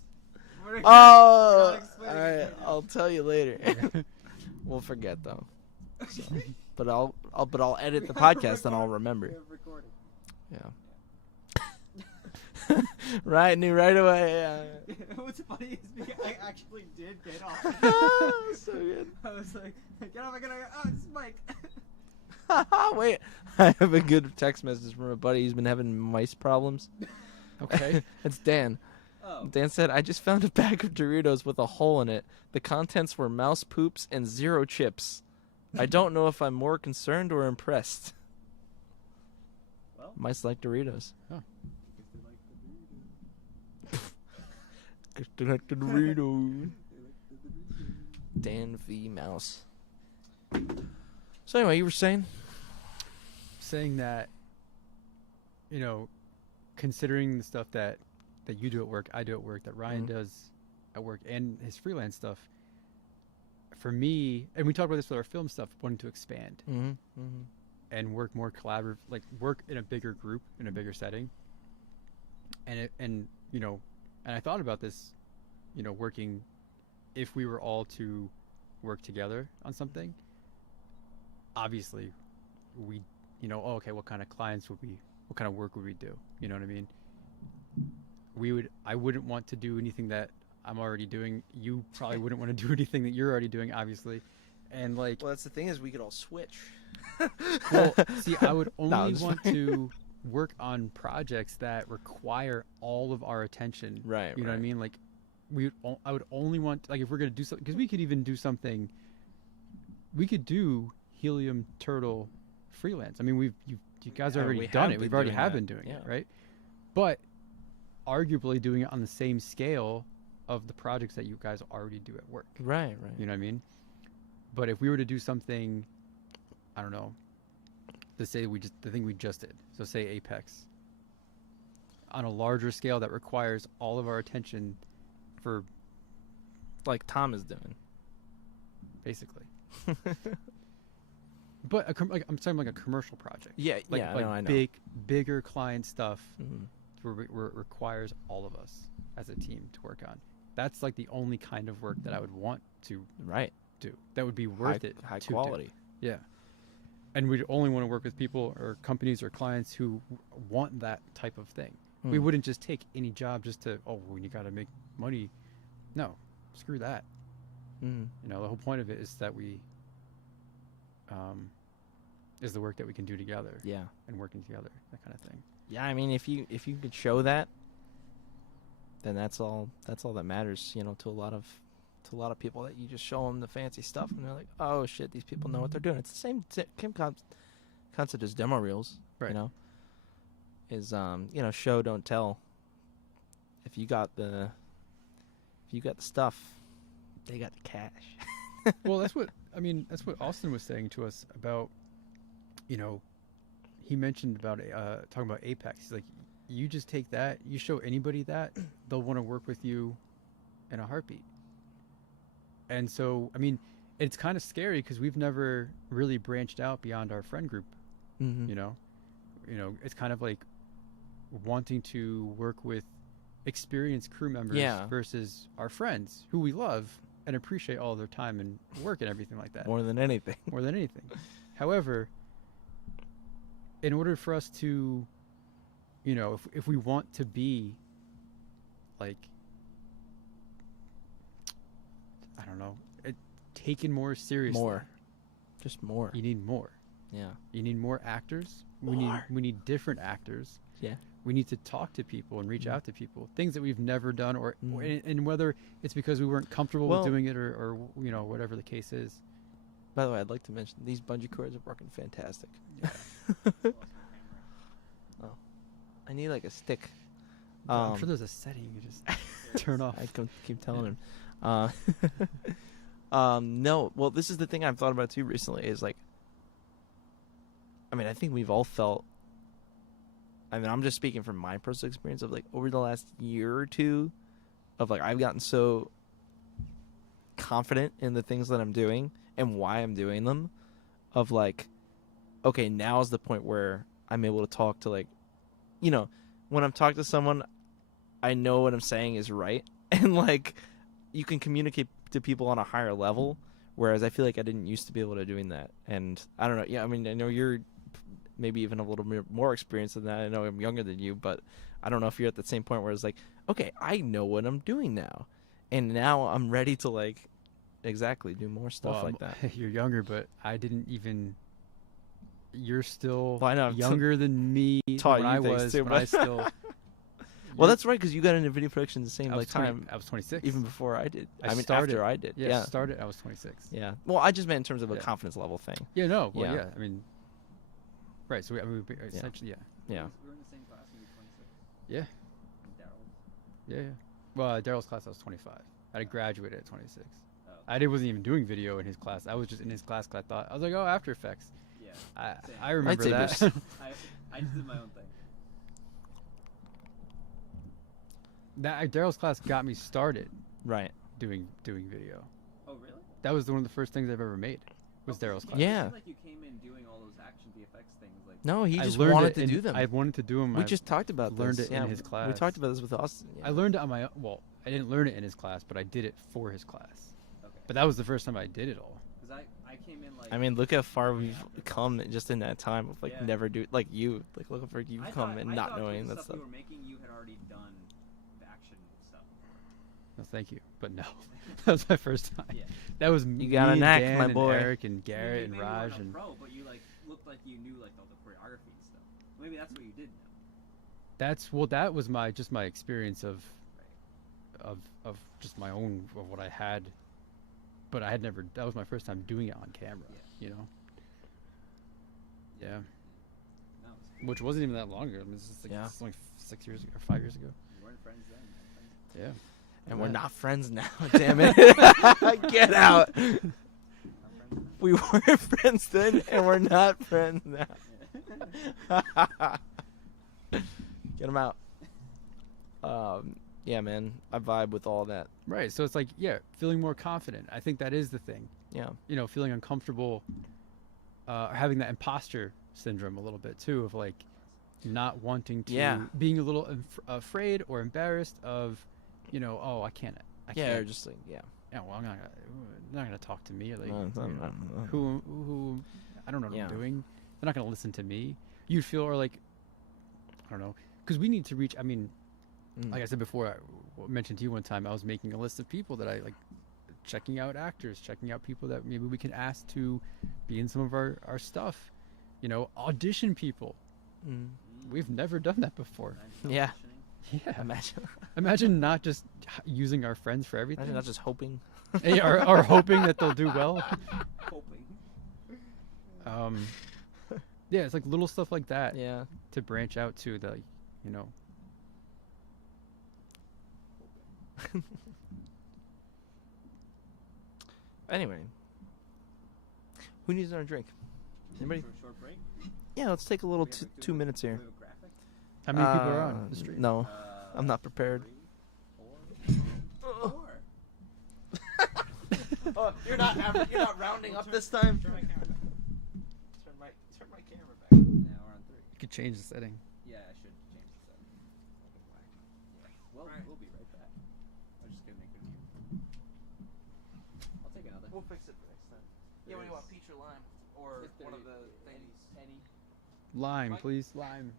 We're Oh, not all explaining right. it. I'll tell you later. We'll forget though. So, but I'll edit the podcast and I'll remember. We have recording. Yeah. Right, knew right away. What's funny is I actually did get off. So good. I was like, get off, I gotta, oh, it's Mike. Wait, I have a good text message from a buddy who's been having mice problems. Okay. It's Dan. Oh. Dan said, I just found a bag of Doritos with a hole in it. The contents were mouse poops and 0 chips. I don't know if I'm more concerned or impressed. Well, Mice like Doritos. if they like the burrito. They like the Doritos. Dan v. Mouse. So anyway, you were saying? Saying that, you know, considering the stuff that you do at work, I do at work, that Ryan Mhm. does at work, and his freelance stuff, for me, and we talked about this with our film stuff, wanting to expand Mm-hmm. Mm-hmm. and work more collaborative, like work in a bigger group, in a bigger setting. And you know, and I thought about this, you know, working, if we were all to work together on something, obviously we, you know, oh, okay, what kind of clients would we, what kind of work would we do? You know what I mean? I wouldn't want to do anything that I'm already doing. You probably wouldn't want to do anything that you're already doing, obviously. And like, Well, that's the thing is we could all switch. well, see, I would No, I'm only just want playing. to work on projects that require all of our attention. Right, You know what I right. mean? Like, I would only want, like, if we're gonna do something, because we could even do something. We could do Helium Turtle freelance. I mean, you guys Yeah, already we done have it. been We've already doing have that. been doing it, Yeah. right? But arguably doing it on the same scale of the projects that you guys already do at work. Right, right. You know what I mean? But if we were to do something, I don't know, let's say the thing we just did, so say Apex, on a larger scale that requires all of our attention for Like Tom is doing. basically. But like I'm saying, like a commercial project. Yeah, Like, yeah, like I know. bigger client stuff Mhm. where it requires all of us as a team to work on. That's like the only kind of work that I would want to Right. do. That would be worth it. High to do. quality. Yeah. And we'd only want to work with people or companies or clients who want that type of thing. We Mm. wouldn't just take any job just to, oh, well, you got to make money. No, screw that. Mm. You know, the whole point of it is that we, is the work that we can do together Yeah. and working together, that kind of thing. Yeah, I mean, if you could show that, then that's all that matters, you know, to a lot of people, that you just show them the fancy stuff and they're like, oh shit, these people know what they're doing. It's the same concept as demo reels, Right. you know, is you know, show don't tell. If you got the stuff, they got the cash. Well, that's what Austin was saying to us about, you know, he mentioned about talking about Apex. He's like, you just take that, you show anybody that, they'll want to work with you in a heartbeat. And so, I mean, it's kind of scary because we've never really branched out beyond our friend group. Mm-hmm. You know, it's kind of like wanting to work with experienced crew members versus our friends who we love and appreciate all their time and work and everything like that. More than anything. More than anything. However, in order for us to, you know, if we want to be like, I don't know, taken more seriously. Just more. You need more. Yeah. You need more actors. More. We need different actors. Yeah. We need to talk to people and reach out to people. Things that we've never done, and whether it's because we weren't comfortable with doing it or you know, whatever the case is. By the way, I'd like to mention these bungee cords are working fantastic. Yeah. Oh, I need like a stick. I'm sure there's a setting you just turn off. I keep telling him. No, well, this is the thing I've thought about too recently. Is like, I mean, I think we've all felt. I mean, I'm just speaking from my personal experience of like over the last year or two, of like I've gotten so confident in the things that I'm doing and why I'm doing them, of like, okay, now is the point where I'm able to talk to, like, you know, when I'm talking to someone, I know what I'm saying is right, and like you can communicate to people on a higher level, whereas I feel like I didn't used to be able to doing that. And I don't know, yeah, I mean, I know you're maybe even a little more experienced than that. I know I'm younger than you, but I don't know if you're at the same point where it's like, okay, I know what I'm doing now, and now I'm ready to like exactly do more stuff like that. You're younger, but I didn't even. You're still Well, I know, younger than me taught when you I things was too, when but- I still. Well, that's right, because you got into video production the same I was like time, I was 26. even before I did. I I mean, started- after I did. Yeah, Yeah. started. I was 26. Yeah. Well, I just meant in terms of a Yeah. confidence level thing. Yeah, no. Well, Yeah. yeah. I mean, right. So we essentially, yeah. Yeah. We were in the same class when you were 26. Yeah. And Daryl's. Yeah. Well, Daryl's class, I was 25. I graduated at 26. Oh. I wasn't even doing video in his class. I was just in his class because I was like, oh, After Effects. Yeah. Same. I remember that. Lightsabers. I just did my own thing. That Daryl's class got me started Right. doing video. Oh, really? That was one of the first things I've ever made. Was Daryl's class. Yeah. It seemed like you came in doing all those action VFX things. Like, No, he I just learned wanted it to in- do them. I wanted to do them. We just talked about learned this. it in Yeah, his We class. talked about this with Austin. Yeah. I learned it on my own. Well, I didn't learn it in his class, but I did it for his class. okay. But that was the first time I did it all. Because I came in like. I mean, look how far we've come just in that time of like Yeah. never do like you like look how far you've come and not knowing the that stuff stuff. you were making, you had already done the action stuff. No, thank you, but no, that was my first time. Yeah. That was You got a me knack, and Dan my and boy. Eric and Garrett and Maybe Raj you weren't and a pro, but you like looked like you knew like all the choreography and stuff. Maybe that's what you did now. that was my experience of just my own of what I had, but I had never. That was my first time doing it on camera. Yeah. You know. Yeah, No, which wasn't even that long ago. I mean, it's like, Yeah. it's like 6 years ago or 5 years ago. you weren't friends then. You weren't friends. Yeah. And we're Yeah. not friends now. Damn it! Get out. Not friends now. We weren't friends then, and we're not friends now. Get him out. Yeah, man, I vibe with all that. Right. So it's like, yeah, feeling more confident. I think that is the thing. Yeah. You know, feeling uncomfortable, having that imposter syndrome a little bit too, of like not wanting to, Yeah. being a little afraid or embarrassed of, you know, oh, I can't. Yeah, or just like yeah. Yeah, well, I'm not gonna talk to me. Like, No, you know, no. who, I don't know what Yeah. I'm doing. They're not gonna listen to me. You'd feel, or like, I don't know, because we need to reach. I mean, Mm. like I said before, I mentioned to you one time, I was making a list of people that I like checking out actors, checking out people that maybe we can ask to be in some of our stuff. You know, audition people. Mm. We've never done that before. Yeah. Auditioning. Yeah. Imagine. Imagine not just using our friends for everything. Imagine not just hoping. Or hoping that they'll do well. Hoping. Yeah, it's like little stuff like that Yeah. to branch out to the, you know. Anyway, who needs another drink? Anybody? For a short break. Yeah, let's take a little We have a- 2 minutes do we here. have a graphic? How many people are on the stream? No, I'm not prepared. 3, 4. 4. Oh, you're not rounding up this time. Turn my camera back. Turn my camera back. Now we're on 3. You could change the setting. Yeah, I should change the setting. Make it black. Yeah. Well, we'll be right back. I'm just gonna make a view. I'll take another. We'll fix it for next time. Yeah, what do you want, peach or lime, or If one of there- the things? Any. Lime, Mike? please. Lime.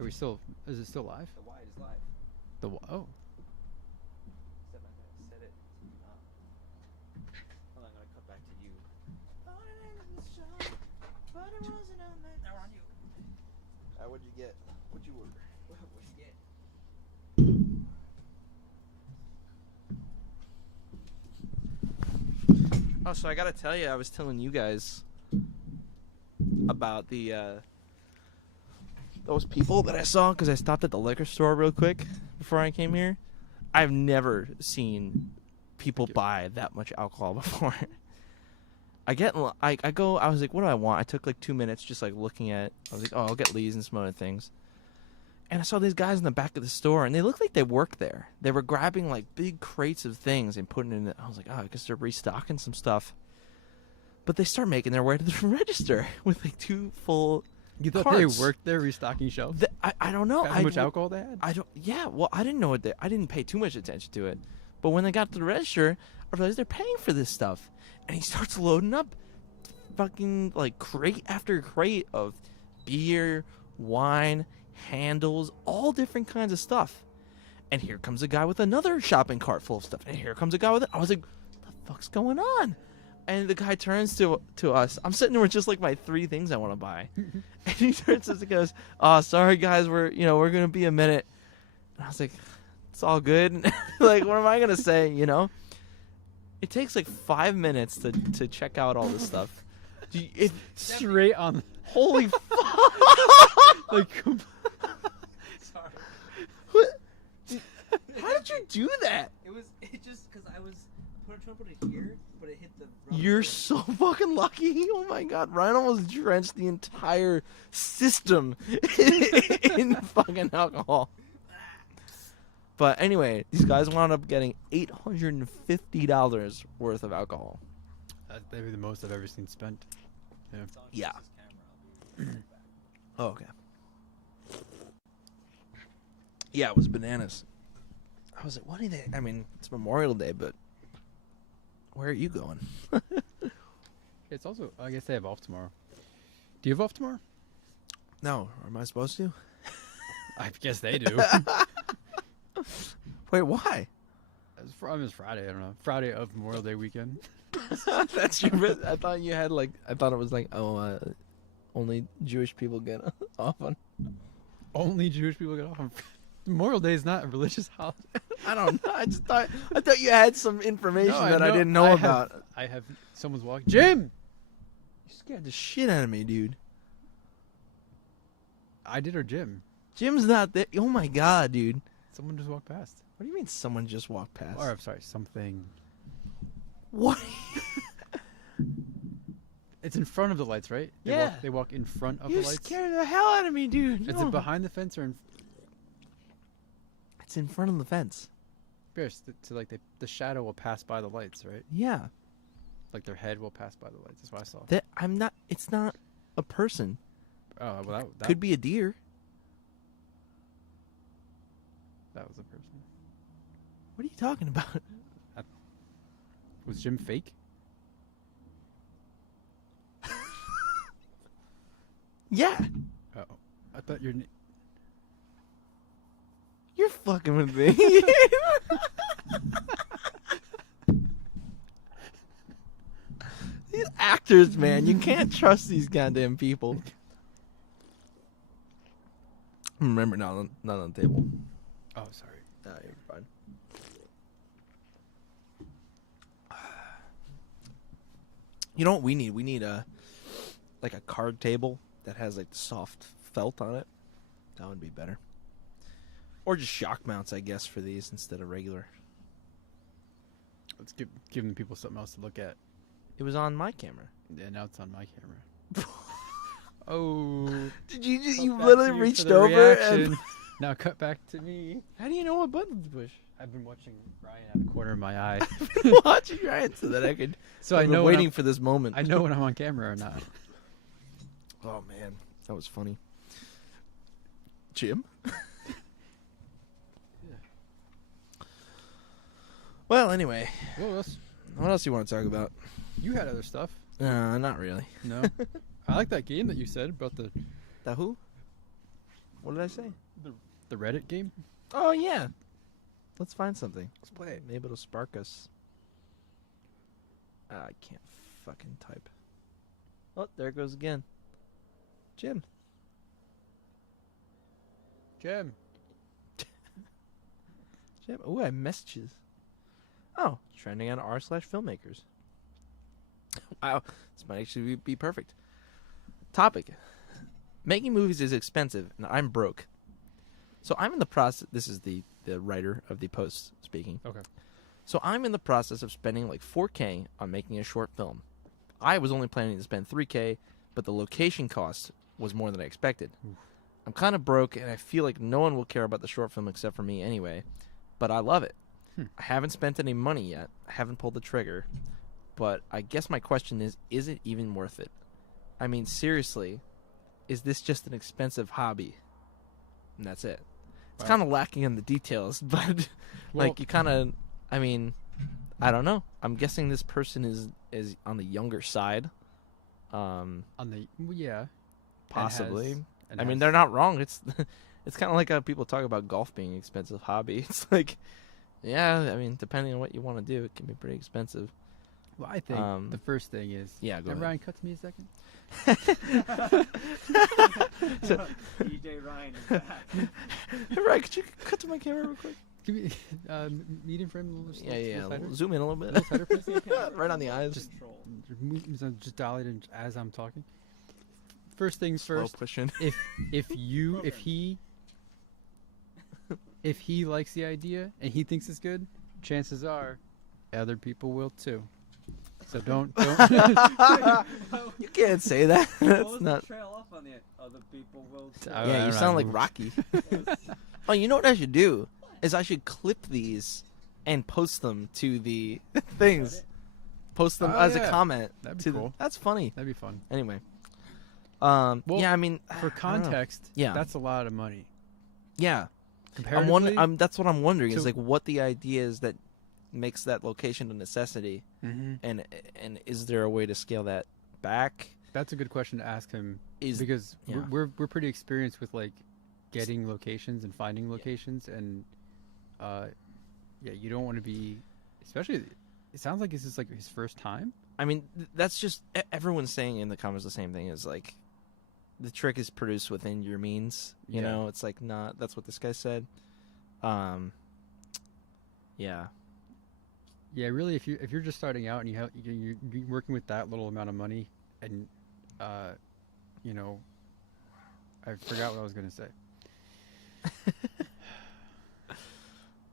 Are we still? Is it still live? The wide is live. Oh, Except I'm gonna set it to not. Well, I'm gonna cut back to you. Now we're on you. What'd you get? What'd you order? What'd you get? Oh, so I gotta tell you, I was telling you guys about the those people that I saw because I stopped at the liquor store real quick before I came here. I've never seen people buy that much alcohol before. I go. I was like, what do I want? I took like 2 minutes just like looking at. I was like, oh, I'll get Lee's and some other things. And I saw these guys in the back of the store, and they looked like they worked there. They were grabbing like big crates of things and putting it in. I was like, oh, I guess they're restocking some stuff. But they start making their way to the register with like 2 full. you thought carts. they worked there restocking shelves? I don't know. How much alcohol they had? I don't. Yeah. Well, I didn't know what I didn't pay too much attention to it. But when they got to the register, I realized they're paying for this stuff, and he starts loading up, fucking like crate after crate of beer, wine, handles, all different kinds of stuff. And here comes a guy with another shopping cart full of stuff. And here comes a guy with it. I was like, what the fuck's going on? And the guy turns to us. I'm sitting there with just like my 3 things I want to buy. And he turns to us and goes, "Oh, sorry guys, we're gonna be a minute." And I was like, "It's all good." Like, what am I gonna say? You know? It takes like 5 minutes to check out all this stuff. Straight on. Holy fuck! Like, Sorry. What? How did you do that? It just because I was trying to put it here, but it hit the. rubber. You're so fucking lucky. Oh my god, Ryan almost drenched the entire system in fucking alcohol. But anyway, these guys wound up getting $850 worth of alcohol. That's maybe the most I've ever seen spent. Yeah. It's on Yeah. Chris's camera. I'll be right back. Oh, okay. Yeah, it was bananas. I was like, what are they? I mean, it's Memorial Day, but where are you going? It's also, I guess they have off tomorrow. Do you have off tomorrow? No, am I supposed to? I guess they do. Wait, why? It's Friday, I don't know. Friday of Memorial Day weekend. That's your bit. I thought you had like. I thought it was like, only Jewish people get off on. Only Jewish people get off on Memorial Day is not a religious holiday. I don't know. I thought you had some information that I didn't know I about. I have someone's walking. Jim! You scared the shit out of me, dude. I did, or Jim. Jim's not there. Oh my god, dude. Someone just walked past. What do you mean someone just walked past? Or I'm sorry, something. What? It's in front of the lights, right? Yeah. They walk in front of You the lights. scared the hell out of me, dude. Is No. it behind the fence or in? It's in front of the fence. Yes, to like the shadow will pass by the lights, right? Yeah. Like their head will pass by the lights. That's what I saw. That I'm not. It's not a person. Oh, well, that Could be a deer. That was a person. What are you talking about? Was Jim fake? Yeah. Oh, I thought your. You're fucking with me. These actors, man, you can't trust these goddamn people. Remember, not on the table. Oh, sorry. You're fine. You know what we need? We need a card table that has like soft felt on it. That would be better. Or just shock mounts, I guess, for these instead of regular. Let's giving people something else to look at. It was on my camera. Yeah, now it's on my camera. Oh. Did you Cut you back literally to you reached for the over reaction. and Now cut back to me. how do you know what button to push? I've been watching Ryan out of the corner of my eye. I've been watching Ryan so that I could. So I I've been know when waiting I'm- for this moment. I know when I'm on camera or not. Oh man, that was funny. Jim. Well, anyway, What else? what else do you want to talk about? You had other stuff. Not really. No. I like that game that you said about the who? What did I say? Reddit game. Oh yeah. Let's find something. Let's play it. Maybe it'll spark us. I can't fucking type. Oh, there it goes again. Jim. Jim. Jim. Oh, I messages. Oh, trending on r/filmmakers. Wow, this might actually be perfect. Topic. Making movies is expensive, and I'm broke. So I'm in the process. This is the writer of the post speaking. Okay. So I'm in the process of spending like $4K on making a short film. I was only planning to spend $3K, but the location cost was more than I expected. Oof. I'm kind of broke, and I feel like no one will care about the short film except for me anyway. But I love it. I haven't spent any money yet. I haven't pulled the trigger. But I guess my question is it even worth it? I mean, seriously, is this just an expensive hobby? And that's it. It's Wow. kind of lacking in the details, but Well- like you kind of, I mean, I don't know. I'm guessing this person is on the younger side. On the yeah. Possibly. And I mean, has- they're not wrong. It's kind of like how people talk about golf being an expensive hobby. It's like, yeah, I mean, depending on what you want to do, it can be pretty expensive. Well, I think the first thing is. Yeah, go Can ahead. Ryan cut to me a second? DJ Ryan is back. Hey, Ryan, could you cut to my camera real quick? Give me medium frame a little. Yeah. tighter? Zoom in a little bit. A little tighter, please? Right on the eyes. Just just dial it in as I'm talking. First things Slow first. pushing. If he likes the idea and he thinks it's good, chances are other people will too. So don't You can't say that. That's not. Trail off on the other people will. I Yeah, don't you know. sound like Rocky. Oh, you know what I should do? Is I should clip these and post them to the things. Post them Oh, as yeah. a comment. That'd be to cool. That's funny. That'd be fun. Anyway. Well, yeah, I mean, For I don't know. context, Yeah. that's a lot of money. Yeah. Comparatively, I'm wondering. That's what I'm wondering. Is to- like what the idea is that makes that location a necessity, Mhm. and is there a way to scale that back? That's a good question to ask him Is because yeah. we're pretty experienced with like getting locations and finding locations and yeah, you don't want to be, especially. It sounds like this is like his first time. I mean, that's just everyone's saying in the comments the same thing. Is like the trick is produced within your means. You Yeah. know, it's like not. That's what this guy said. Yeah. Yeah, really. If you're just starting out and you're working with that little amount of money, and you know, I forgot what I was gonna say.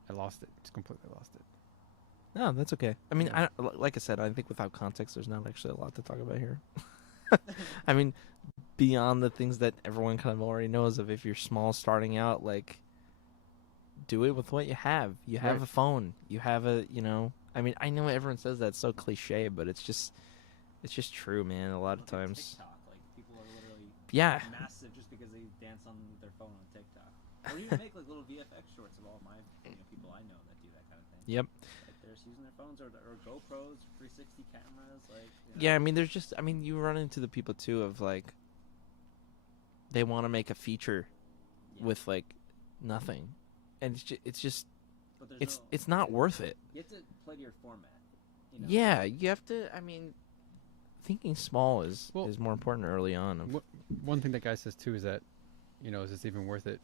I lost it. Just completely lost it. No, that's okay. I mean, Yeah. like I said, I think without context, there's not actually a lot to talk about here. I mean, beyond the things that everyone kind of already knows of, if you're small starting out, like, do it with what you have. You have Right. a phone. You have a, you know. I mean, I know everyone says that's so cliche, but it's just true, man. A lot of times. TikTok, like people are literally Yeah. massive just because they dance on their phone on TikTok. Or even make like little VFX shorts of all my people I know that do that kind of thing. Yep. Like they're just using their phones or GoPros, 360 cameras, like. You know. Yeah, I mean, there's just, I mean, you run into the people too of like, they want to make a feature Yeah. with like nothing, and it's just But there's it's not worth it. You have to play to your format. You know? Yeah, you have to. I mean, thinking small is Well, more important early on. One thing that guy says too is that, is this even worth it?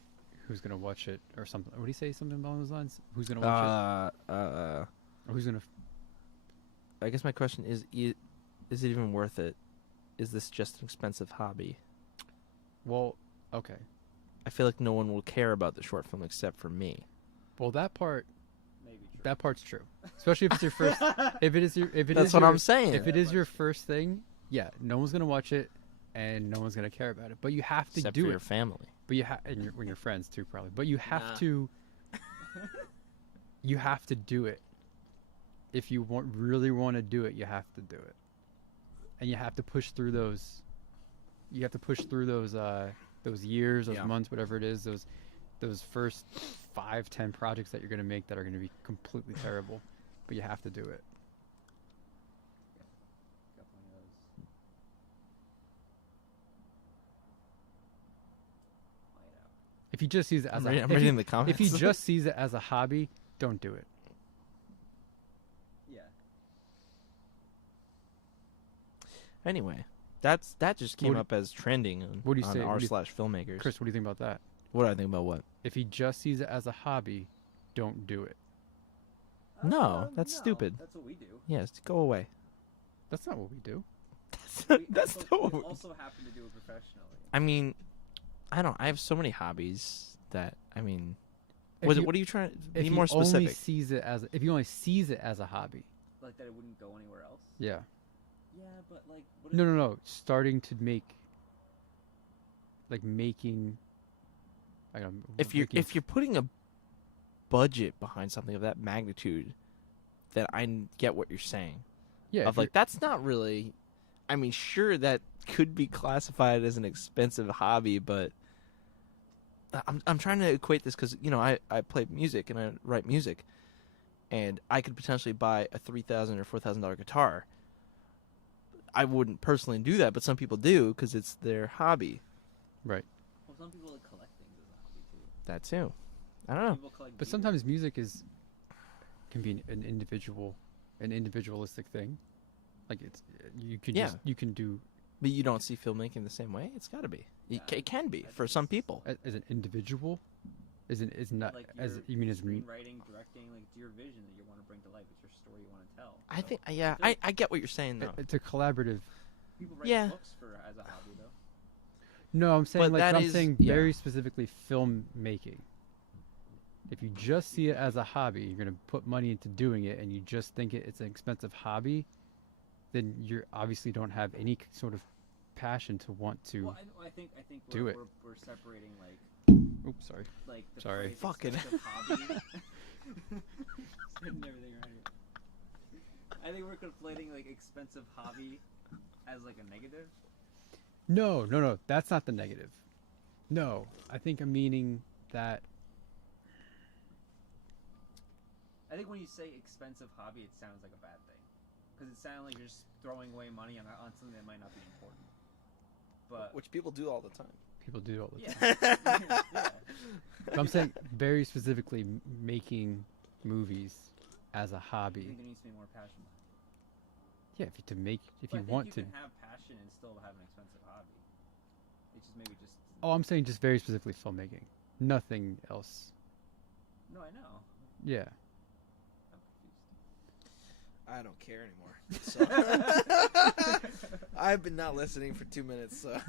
Who's gonna watch it or something? What did he say? Something along those lines? Who's gonna watch it? Or who's gonna? I guess my question is it even worth it? Is this just an expensive hobby? Well, okay. I feel like no one will care about the short film except for me. Well, that part's true. True. Especially if it's your first. That's what I'm saying. If it is your first thing, yeah, no one's gonna watch it, and no one's gonna care about it. But you have to except do for it. your family. But when your friends too, probably. But you have Nah. to. You have to do it. If you really want to do it, you have to do it, and you have to push through those. You have to push through those years, those Yeah. months, whatever it is, those first 5-10 projects that you're gonna make that are gonna be completely terrible, but you have to do it. Got plenty of those. Light out. If he just sees it as I'm if reading he- the comments. If he just sees it as a hobby, don't do it. Yeah. Anyway, that just came What do- up as trending on, what do you on say- what do you- r/filmmakers. Chris, what do you think about that? What do I think about what? If he just sees it as a hobby, don't do it. No, that's stupid. That's what we do. Yes, go away. That's not what we do. That's also, not what we we- also happen to do it professionally. I mean, I have so many hobbies that If what you- are you trying to If be he more only specific? sees it as if he only sees it as a hobby, Like that it wouldn't go anywhere else. yeah. Yeah, but like. What No. Starting to making. If you're putting a budget behind something of that magnitude, then I get what you're saying. yeah, Of like that's not really. I mean, sure that could be classified as an expensive hobby, but I'm trying to equate this because I play music and I write music, and I could potentially buy a $3,000 or $4,000 guitar. I wouldn't personally do that, but some people do because it's their hobby. right. Well, some people like collect things as a hobby too. That too. I don't know. People collect. But beer. sometimes music can be an individualistic thing. Like you can do But you don't see filmmaking the same way. It's got to be. It can be I for think some it's- people. as an individual. Is not Like as your you mean as me. screenwriting, directing, like it's your vision that you want to bring to life. It's your story you want to tell. I So think. Yeah, I get what you're saying though. It's a collaborative. people write Yeah. books as a hobby though. No, I'm saying But that I'm is- saying yeah. very specifically filmmaking. If you just see it as a hobby, you're gonna put money into doing it, and you just think it's an expensive hobby, then you obviously don't have any sort of passion to want to. Well, I think do we're, it. we're separating Oops, sorry. like the Sorry. phrase Fucking- expensive hobby. Getting everything right. I think we're conflating like expensive hobby as like a negative. No, that's not the negative. No, I think I'm meaning that. I think when you say expensive hobby, it sounds like a bad thing because it sounds like you're just throwing away money on something that might not be important. But Which people do all the time. People do all the time. yeah, yeah. But I'm saying very specifically making movies as a I hobby. think there needs to be more passion. Yeah, if But you I think want you to. can have passion and still have an expensive hobby. It's just maybe just. Oh, I'm saying just very specifically filmmaking. Nothing else. No, I know. Yeah. I'm confused. I don't care anymore. So. I've been not listening for 2 minutes. So.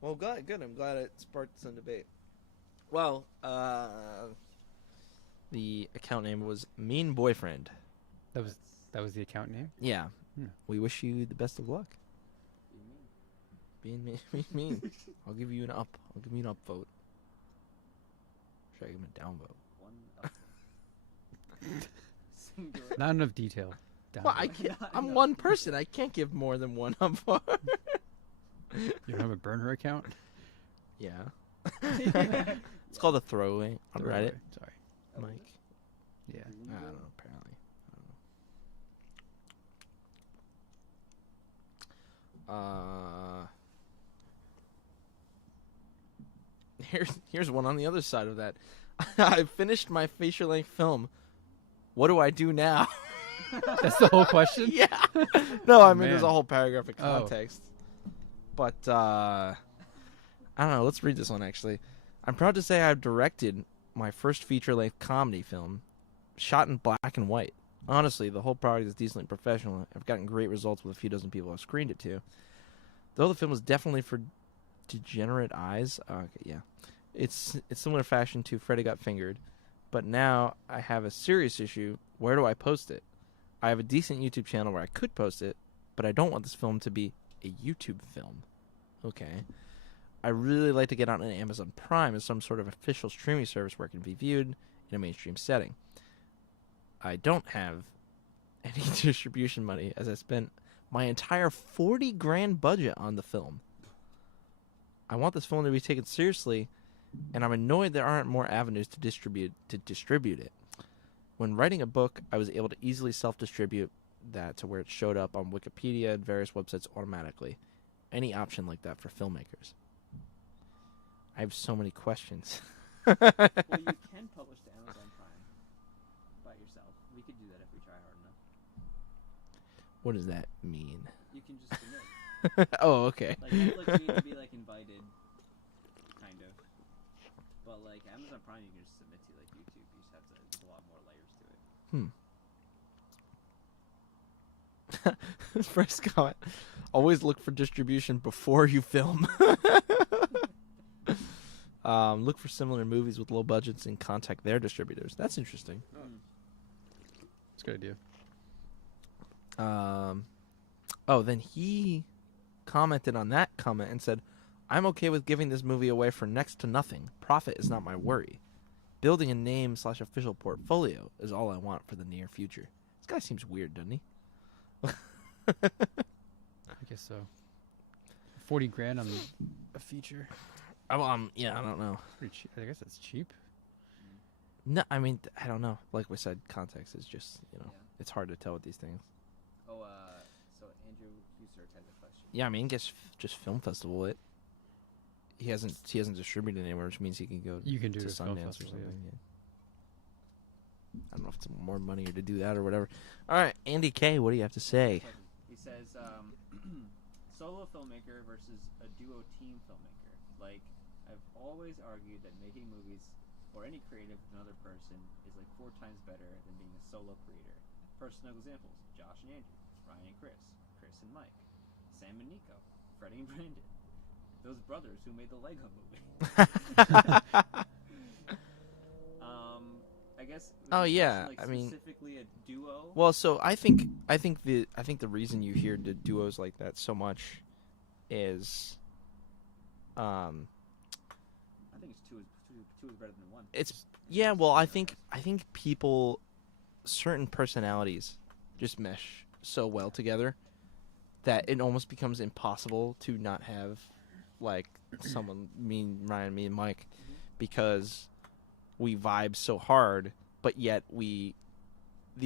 Well, good. I'm glad it sparked some debate. Well, the account name was Mean Boyfriend. That was the account name. Yeah. Hmm. We wish you the best of luck. What do you mean? Being mean. I'll give you an up. I'll give you an up vote. Should I give him a down vote? One up. Singular. Not enough detail. Down Well, there. I can't. I I'm know. one person. I can't give more than one up vote. You don't have a burner account? Yeah. It's called a throwaway on Throw it Reddit. away. Sorry. Oh, Mike. is it? Yeah. I don't know. Apparently. I don't know. Here's one on the other side of that. I finished my feature-length film. What do I do now? That's the whole question? Yeah. No, I mean, Man. there's a whole paragraph of Oh. context. But, I don't know. Let's read this one, actually. I'm proud to say I've directed my first feature-length comedy film, shot in black and white. Honestly, the whole project is decently professional. I've gotten great results with a few dozen people I've screened it to. Though the film was definitely for degenerate eyes. Okay, yeah. It's similar fashion to Freddy Got Fingered. But now I have a serious issue. Where do I post it? I have a decent YouTube channel where I could post it, but I don't want this film to be a YouTube film. Okay. I really like to get on Amazon Prime as some sort of official streaming service where it can be viewed in a mainstream setting. I don't have any distribution money as I spent my entire $40,000 budget on the film. I want this film to be taken seriously, and I'm annoyed there aren't more avenues to distribute it. When writing a book, I was able to easily self-distribute that to where it showed up on Wikipedia and various websites automatically. Any option like that for filmmakers? I have so many questions. Well, you can publish to Amazon Prime by yourself. We could do that if we try hard enough. What does that mean? You can just submit. Oh, okay. Like Netflix needs to be like invited, kind of. But like Amazon Prime, you can just submit to like YouTube. You just have to. There's a lot more layers to it. First comment. Always look for distribution before you film. Look for similar movies with low budgets and contact their distributors. That's interesting. That's a good idea. Then he commented on that comment and said, I'm okay with giving this movie away for next to nothing. Profit is not my worry. Building a name/official portfolio is all I want for the near future. This guy seems weird, doesn't he? I guess so. $40,000 on a feature. Yeah, I don't know. Pretty cheap. I guess that's cheap. No, I mean, I don't know. Like we said, context is just, Yeah. it's hard to tell with these things. Oh, so Andrew Husert has a question. Yeah, I mean, I guess just film festival it. He hasn't distributed anywhere, which means he can go You can do to it at film Sundance or festival, something. yeah. Yeah. I don't know if it's more money or to do that or whatever. All right, Andy K, what do you have to say? He says, solo filmmaker versus a duo team filmmaker. Like, I've always argued that making movies or any creative with another person is like 4 times better than being a solo creator. Personal examples: Josh and Andrew, Ryan and Chris, Chris and Mike, Sam and Nico, Freddie and Brandon. Those brothers who made the Lego movie. I guess. Oh, yeah, Like I mean- specifically a duo. Well, so I think the reason you hear the duos like that so much is, I think it's two is better than one. it's yeah. Well, I think people, certain personalities, just mesh so well together that it almost becomes impossible to not have like someone, Ryan, me, and Mike, because we vibe so hard, but yet the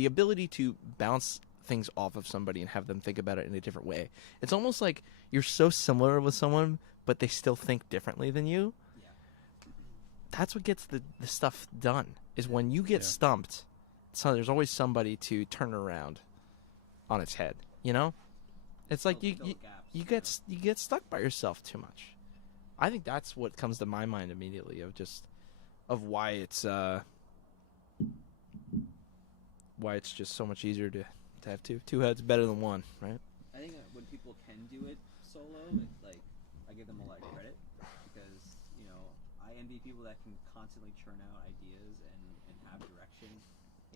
ability to bounce things off of somebody and have them think about it in a different way. It's almost like you're so similar with someone, but they still think differently than you. Yeah. That's what gets the stuff done, is when you get Yeah. stumped, so there's always somebody to turn around on its head, you know? It's like Fill you gaps, you get stuck by yourself too much. I think that's what comes to my mind immediately of why it's just so much easier to have two heads better than one, right? I think when people can do it solo, it's like I give them a lot of credit because I envy people that can constantly churn out ideas and have direction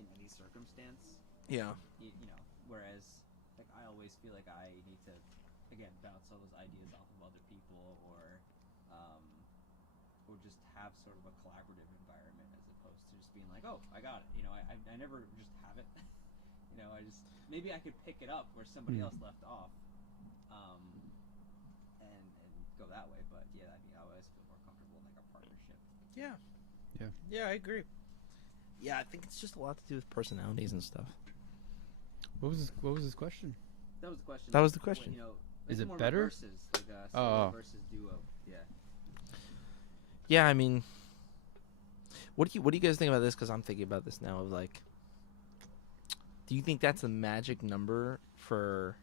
in any circumstance. Yeah. Whereas like I always feel like I need to again bounce all those ideas off of other people or just have sort of a collaborative environment as opposed to just being like, oh, I got it. I never just have it. I just maybe I could pick it up where somebody else left off, and go that way. But yeah, I always feel more comfortable in like a partnership. Yeah. Yeah. Yeah, I agree. Yeah, I think it's just a lot to do with personalities and stuff. What was his question? That was the question. That was the question. Is It's it more better? Versus, like solo Oh. versus duo. Yeah. Yeah, I mean, what do you guys think about this? Because I'm thinking about this now. Of like, do you think that's the magic number for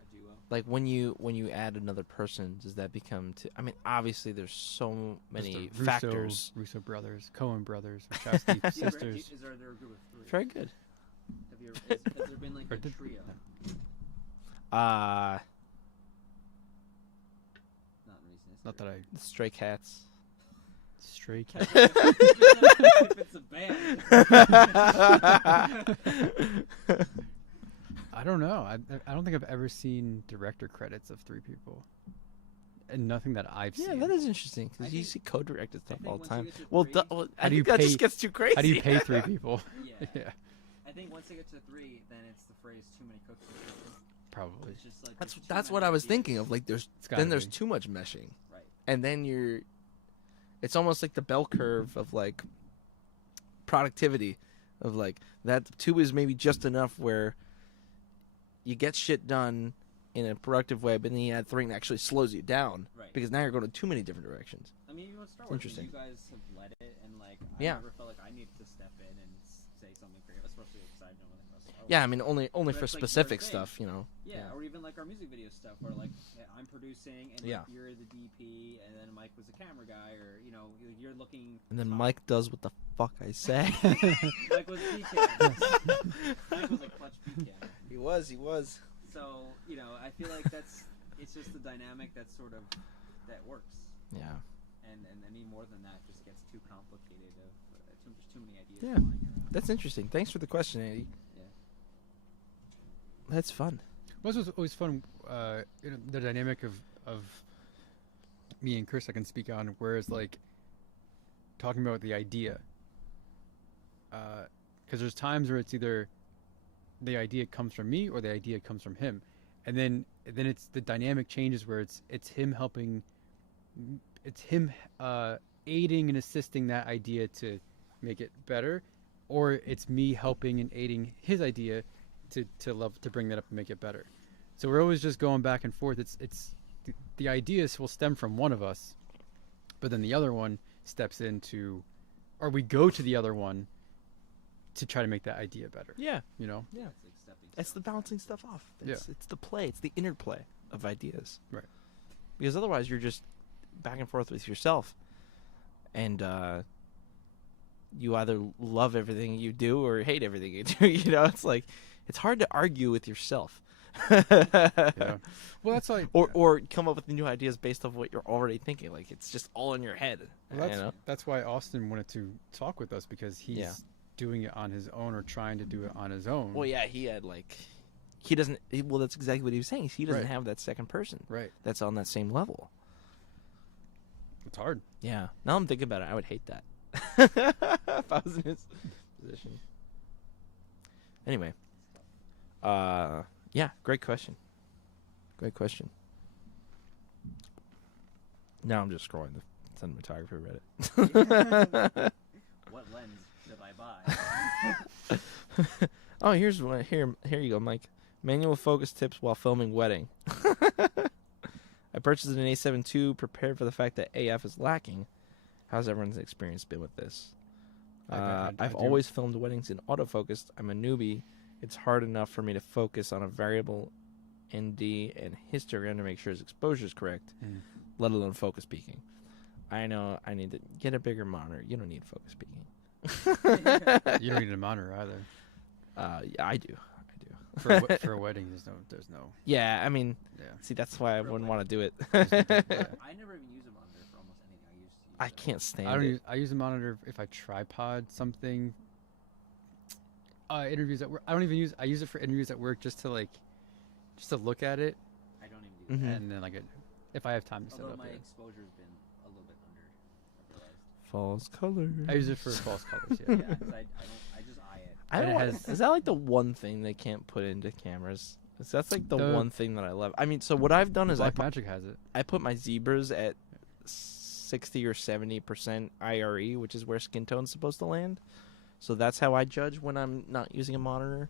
A duo. like when you add another person? Does that become? I mean, obviously there's so Just many the factors. Russo brothers, Cohen brothers, Wachowski sisters. Is there a group of three? Very good. Has there been like Or a did- trio? Uh Not in recent history. Not that I Stray Cats. stray cat. If it's a band. I don't know. I don't think I've ever seen director credits of 3 people, and nothing that I've Yeah, seen. that is interesting I because you think- see co-directed stuff think all the once time. you get to Well, three- I How do you think that pay- just gets too crazy. How do you pay 3 people? Yeah. Yeah, I think once they get to 3, then it's the phrase "too many cooks in the kitchen." probably. It's just like That's there's too that's many what I was ideas. thinking of. Like, there's It's gotta there's be. too much meshing, Right. and then it's almost like the bell curve of like productivity, of like that 2 is maybe just enough where you get shit done in a productive way, but then you add 3 and it actually slows you down Right. because now you're going in too many different directions. I mean, even with Star Wars, Interesting. you guys have led it, and like I Yeah. never felt like I needed to step in and say something creative, especially with side note. Yeah, I mean only But for it's like your specific thing. stuff, you know. Yeah, or even like our music video stuff, where like I'm producing and like, Yeah. you're the DP, and then Mike was the camera guy, or you know, you're looking. And then top. Mike does what the fuck I say. Mike was PCAM. Mike was a clutch PCAM. He was. So you know, I feel like it's just the dynamic that sort of that works, Yeah. and any more than that just gets too complicated. Too many ideas. Yeah. flying around. That's interesting. Thanks for the question, Andy. Yeah. That's fun. Well, this was always fun. The dynamic of me and Chris I can speak on, whereas like talking about the idea, because there's times where it's either the idea comes from me or the idea comes from him, and then it's the dynamic changes where it's him helping, it's him aiding and assisting that idea to make it better, or it's me helping and aiding his idea to bring that up and make it better. So we're always just going back and forth. It's the ideas will stem from one of us, but then the other one steps into, or we go to the other one to try to make that idea better. Yeah. You know? Yeah. It's like stepping It's the stones. balancing stuff off. It's the play. It's the interplay of ideas. Right. Because otherwise you're just back and forth with yourself. And you either love everything you do or hate everything you do. You know, it's like it's hard to argue with yourself. Yeah. Well, that's like, Or come up with new ideas based off what you're already thinking. Like it's just all in your head. well, you know? that's why Austin wanted to talk with us, because he's Yeah. doing it on his own, or trying to do it on his own. Well, yeah, he had like he doesn't. Well, that's exactly what he was saying. He doesn't Right. have that second person Right. that's on that same level. It's hard. Yeah. Now I'm thinking about it. I would hate that if I was in his position. Anyway. Yeah. Great question. Great question. Now I'm just scrolling the cinematographer Reddit. What lens did I buy? Oh, here's one. Here you go, Mike. Manual focus tips while filming wedding. I purchased an A7 II, prepared for the fact that AF is lacking. How's everyone's experience been with this? I I've do- always filmed weddings in autofocus. I'm a newbie. It's hard enough for me to focus on a variable ND and histogram to make sure his exposure is correct, let alone focus peaking. I know I need to get a bigger monitor. You don't need focus peaking. You don't need a monitor either. Yeah, I do. For a wedding, there's no. Yeah, I mean, Yeah. see, that's why I wouldn't want to do it. I never even use a monitor for almost anything. I can't stand I don't it. I use a monitor if I tripod something. Interviews at work. I don't even use. I use it for interviews at work just to look at it, I don't even do that. Mhm. and then like if I have time to set Although up. my Yeah. exposure's been a little bit under. I've realized. False color. I use it for false colors. Yeah, Yeah. 'cause I just eye it. I And don't it want, has- is that like the one thing they can't put into cameras? That's like the The- one thing that I love. I mean, so what I've done is Blackmagic has it. I put my zebras at 60 or 70% IRE, which is where skin tone's supposed to land. So that's how I judge when I'm not using a monitor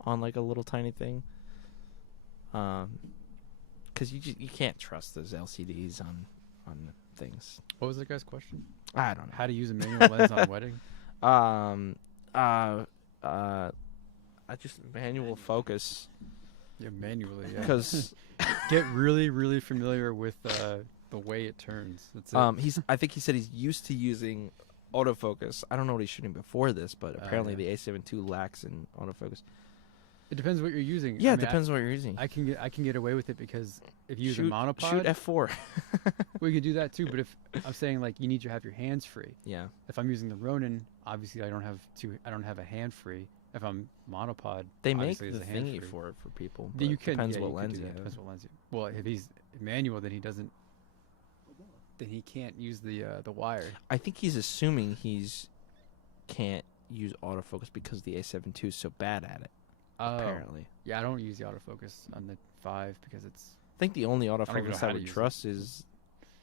on like a little tiny thing. because you can't trust those LCDs on things. What was the guy's question? I don't know. How to use a manual lens on wedding? I just manual focus Yeah, manually. Yeah. because Get really, really familiar with the way it turns. That's it. I think he said he's used to using autofocus. I don't know what he's shooting before this, but apparently yeah. the A7 II lacks in autofocus. It depends what you're using. Yeah, I it mean, depends what you're using. I can get away with it because if you use a Shoot monopod, F4. we could do that too. But if I'm saying like you need to have your hands free. Yeah. If I'm using the Ronin, obviously I don't have a hand free. If I'm monopod, They make obviously the it's a hand thingy free. for people. Yeah, But you can. Depends yeah, what you lens could do you that. have. Depends what lens you. Well, if he's manual, then he doesn't. Then he can't use the wire. I think he's assuming can't use autofocus because the A7 II is so bad at it. Oh, Apparently. yeah, I don't use the autofocus on the 5 because it's. I think the only even know autofocus how I to would use it. trust is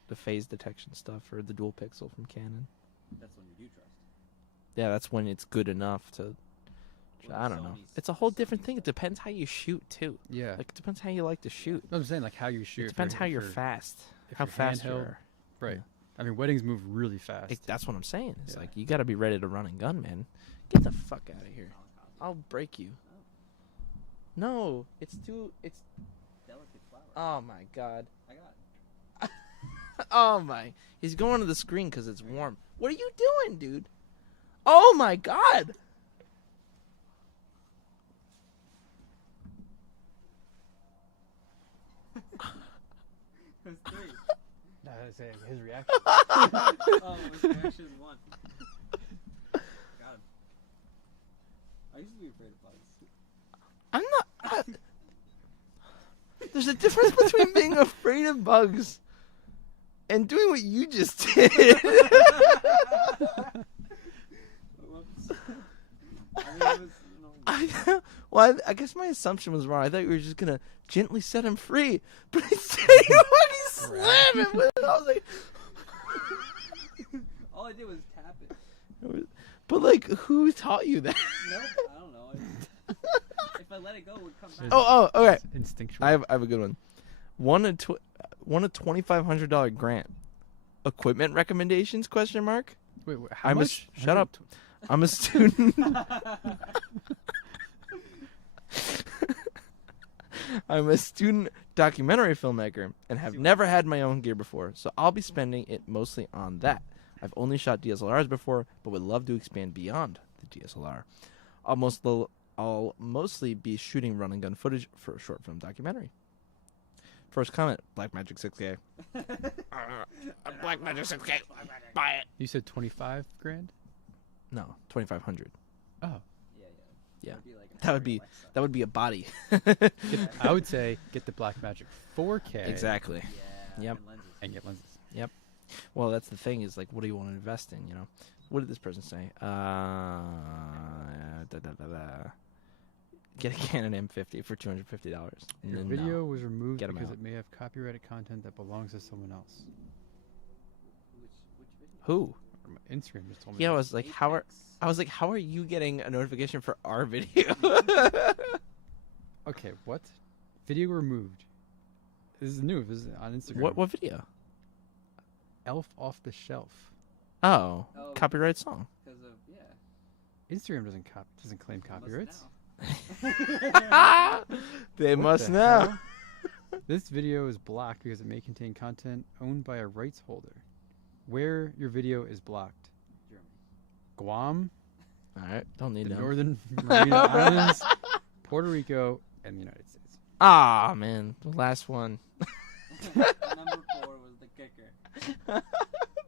the phase detection stuff or the dual pixel from Canon. That's when you do trust. Yeah, that's when it's good enough to. Well, I don't know. Sony's- It's a whole Sony's different thing. It stuff. depends how you shoot too. Yeah. Like it depends how you like to shoot. No, I'm saying like how you shoot. It depends how you're if fast. if How you're fast you handheld, are. Right. Yeah. I mean, weddings move really fast. That's what I'm saying. It's Yeah. like you got to be ready to run and gun, man. Get the fuck out of here. I'll break you. No, it's too. It's. Delicate flower. Oh my god. I got it. Oh my. He's going to the screen because it's warm. What are you doing, dude? Oh my god. There's 3. No, I was saying his reaction. Oh, his reaction is 1. Got him. I used to be afraid of bugs. I'm not. There's a difference between being afraid of bugs and doing what you just did. Whoops. I mean, it was, I guess my assumption was wrong. I thought you were just gonna gently set him free, but instead you fucking slam him with it. I was like, all I did was tap it. but like, who taught you that? Nope, I don't know. If I let it go, it would come back. Oh, okay. Instinctual. I have a good one. Won a $2,500 grant. Equipment recommendations? Question mark. Wait, how much? Shut up. I'm a student. I'm a student documentary filmmaker and have never had my own gear before, so I'll be spending it mostly on that. I've only shot DSLRs before, but would love to expand beyond the DSLR. I'll mostly be shooting run and gun footage for a short film documentary. First comment: Blackmagic 6K. Blackmagic 6K. Buy it. You said 25 grand? No, 2,500. Oh, Yeah. It'd be like an That would be Alexa. that would be a body. I would say get the Blackmagic 4K. Exactly. Yeah. Yep. And lenses. And get lenses. Well, that's the thing is like, what do you want to invest in? You know, what did this person say? Get a Canon M50 for $250. Your No. video was removed Get 'em because out. it may have copyrighted content that belongs to someone else. Which video? Who? Or my Instagram just told me. Yeah, I that. was like, how are you getting a notification for our video? Okay, what? Video removed. This is new. This is on Instagram. What video? Elf off the shelf. Oh, Oh, copyright song. Because of, Instagram doesn't claim copyrights. They What must the know. hell? This video is blocked because it may contain content owned by a rights holder. Where your video is blocked: Germany. Guam, All right, don't need the them. Northern Mariana Islands, Puerto Rico, and the United States. Ah, man, the last one, Number 4 was the kicker.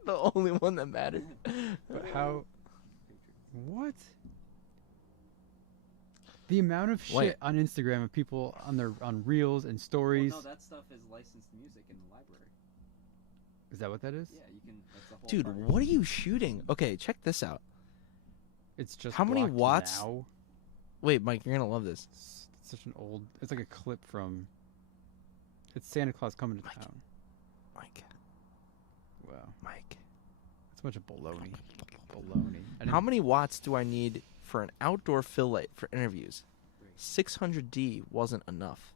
the only one that mattered. But how? What? The amount of shit Wait. on Instagram of people on reels and stories. Well, no, that stuff is licensed music in the library. Is that what that is? Yeah, you can. That's the whole. Dude, part. what are you shooting? Okay, check this out. It's just How many blocked watts? now. Wait, Mike, you're gonna love this. It's such an old. It's like a clip from. It's Santa Claus coming to Mike. town. Mike, Wow, Mike. it's a bunch of baloney. Baloney. And How many watts do I need for an outdoor fill light for interviews? 600D wasn't enough.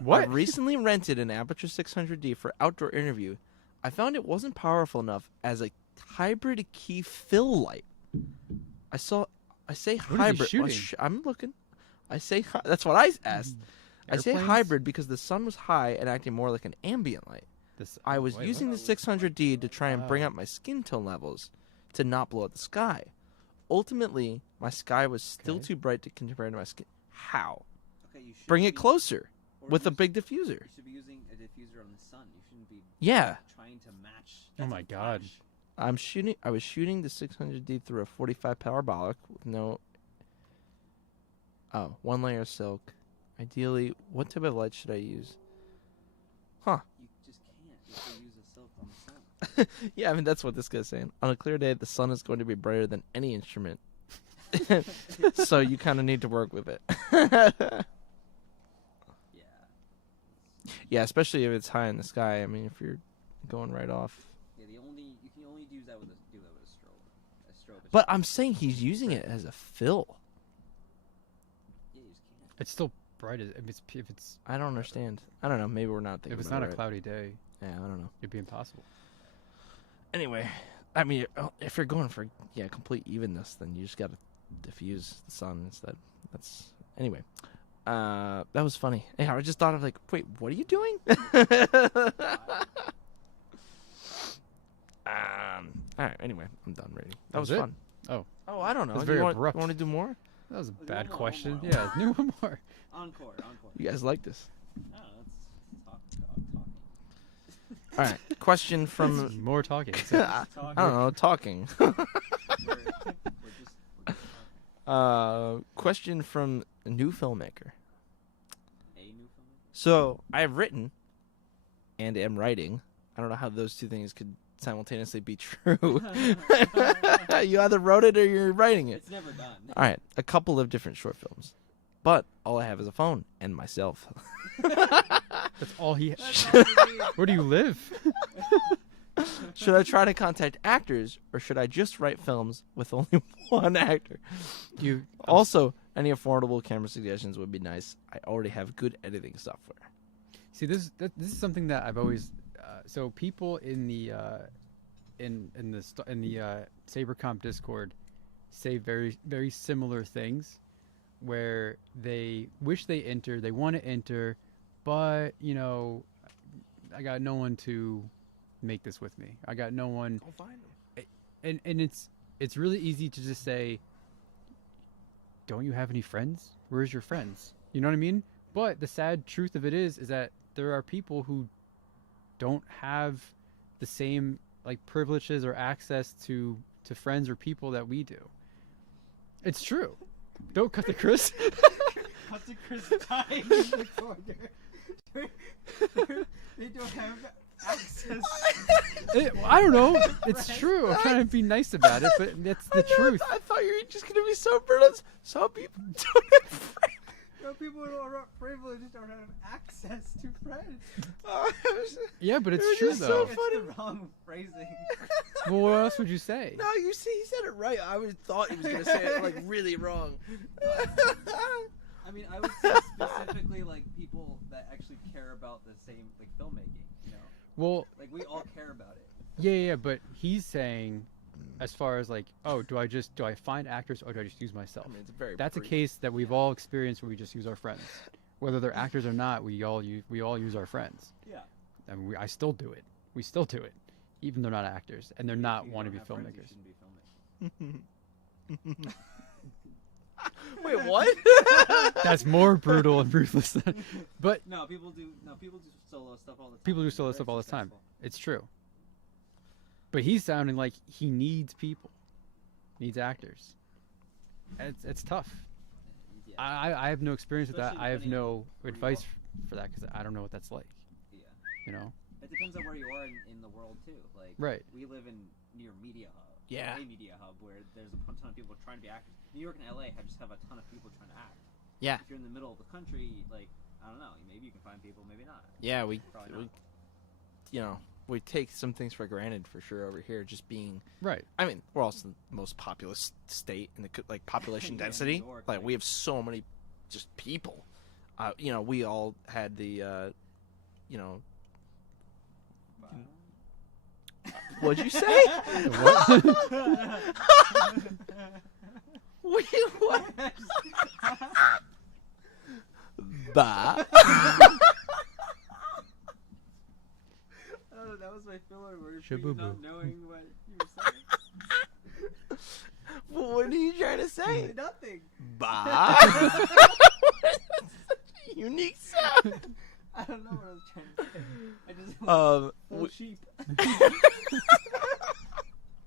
What? I recently rented an Aperture 600D for outdoor interview. I found it wasn't powerful enough as a hybrid key fill light. I say What is he hybrid. Well, shooting? I'm looking. I say that's what I asked. I say Airplanes? hybrid because the sun was high and acting more like an ambient light. I was wait, using what? the 600D to try and bring Oh. up my skin tone levels to not blow out the sky. Ultimately, my sky was still Okay. too bright to compare to my skin. How? Okay, you should Bring be, it closer or with a use- big diffuser. You should be using a diffuser on the sun. You shouldn't be Yeah. trying to match. Oh That's my a God. flash. I was shooting the 600D through a 45 parabolic with no. Oh, one layer of silk. Ideally, what type of light should I use? Huh. You just can't. You have to use a silk on the sun. Yeah, I mean that's what this guy's saying. On a clear day, the sun is going to be brighter than any instrument. So you kind of need to work with it. Yeah. Yeah, especially if it's high in the sky. I mean, if you're going right off. Yeah. You can only do that with a strobe. A strobe. is But just- I'm saying he's using it as a fill. Yeah, you just can't. It's still bright. If it's I don't understand. I don't know. Maybe we're not thinking. if it's about not it a right. cloudy day, Yeah, I don't know. it'd be impossible. Anyway, I mean, if you're going for complete evenness, then you just got to diffuse the sun instead. That's anyway. That was funny. Yeah, I just thought of like, wait, what are you doing? All right. Anyway, I'm done reading. That was Was it? fun. Oh. Oh, I don't know. That's Do very you want, abrupt. You want to do more? That was a One bad more, question. one more. Yeah, new one more. Encore. You guys like this? No, let's talking. All right. Question from More talking. I don't know. Talking. We're just talking. Question from a new filmmaker. A new filmmaker. So I've written and am writing. I don't know how those two things could simultaneously be true. You either wrote it or you're writing it. It's never done. All right, a couple of different short films, but all I have is a phone and myself. That's all he. That's all you need. Where do you live? Should I try to contact actors or should I just write films with only one actor? You Also, any affordable camera suggestions would be nice. I already have good editing software. see this is something that I've always. So people in the Sabercomp Discord say very very similar things, where they wish they want to enter, but I got no one to make this with me. I got no one. Go find them. And it's really easy to just say, don't you have any friends? Where's your friends? You know what I mean? But the sad truth of it is that there are people who don't have the same like privileges or access to friends or people that we do. It's true. Don't cut the Chris. Cut to Chris dying in the corner. They don't have access. I don't know. It's true. I'm trying to be nice about it, but that's the truth. I thought you were just going to be so brutal. Some people don't have friends. No, people who are not privileged don't have access to friends. Yeah, but It was it's true just so though. It's funny. the wrong phrasing. Well, what else would you say? No, you see, he said it right. I thought he was going to say it like really wrong. I mean, I would say specifically like people that actually care about the same like filmmaking. Well, Like we all care about it. yeah, but he's saying, as far as like, oh, do I find actors or do I just use myself? I mean, it's very That's a brief. case that we've all experienced where we just use our friends, whether they're actors or not. We all use our friends, Yeah. and I still do it. We still do it, even though they're not actors and they're not If you want to don't be have friends, you filmmakers. shouldn't be filmmaking. Wait, what? That's more brutal and ruthless. But No, people do solo stuff all the time. people do They're solo very stuff all the time. successful. It's true. But he's sounding like he needs people, needs actors. It's tough. Yeah. I have no experience with that. Especially I have depending no on where you advice are. for that because I don't know what that's like. Yeah. You know? It depends on where you are in the world too. Like Right. we live near Media Hub. Yeah. A Media Hub where there's a ton of people trying to be actors. New York and LA just have a ton of people trying to act. Yeah. If you're in the middle of the country, like I don't know, maybe you can find people, maybe not. Yeah, we Probably we take some things for granted for sure over here. Just being, Right. I mean, we're also the most populous state in the like population Yeah, New density. York, Like like- we have so many just people. you know, we all had the, you know, what'd you say? Wait, what? Bah. Oh, that was my filler word for you Shabooboo. not knowing what you were saying. Well, what are you trying to say? Nothing. Bah. Unique sound. I don't know what I was trying to say. I just went full sheep.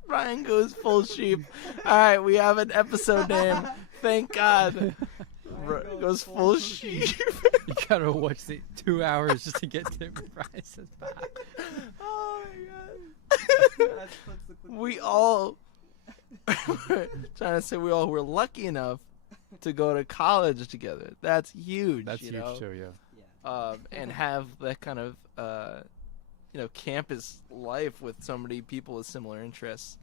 Ryan goes full sheep. All right, we have an episode name. Thank God. Goes full sheep. You gotta watch the 2 hours just to get to Ryan says bye. Oh my God. We all trying to say we all were lucky enough to go to college together. That's huge. That's you huge know? too, yeah. And have that kind of you know, campus life with so many people with similar interests.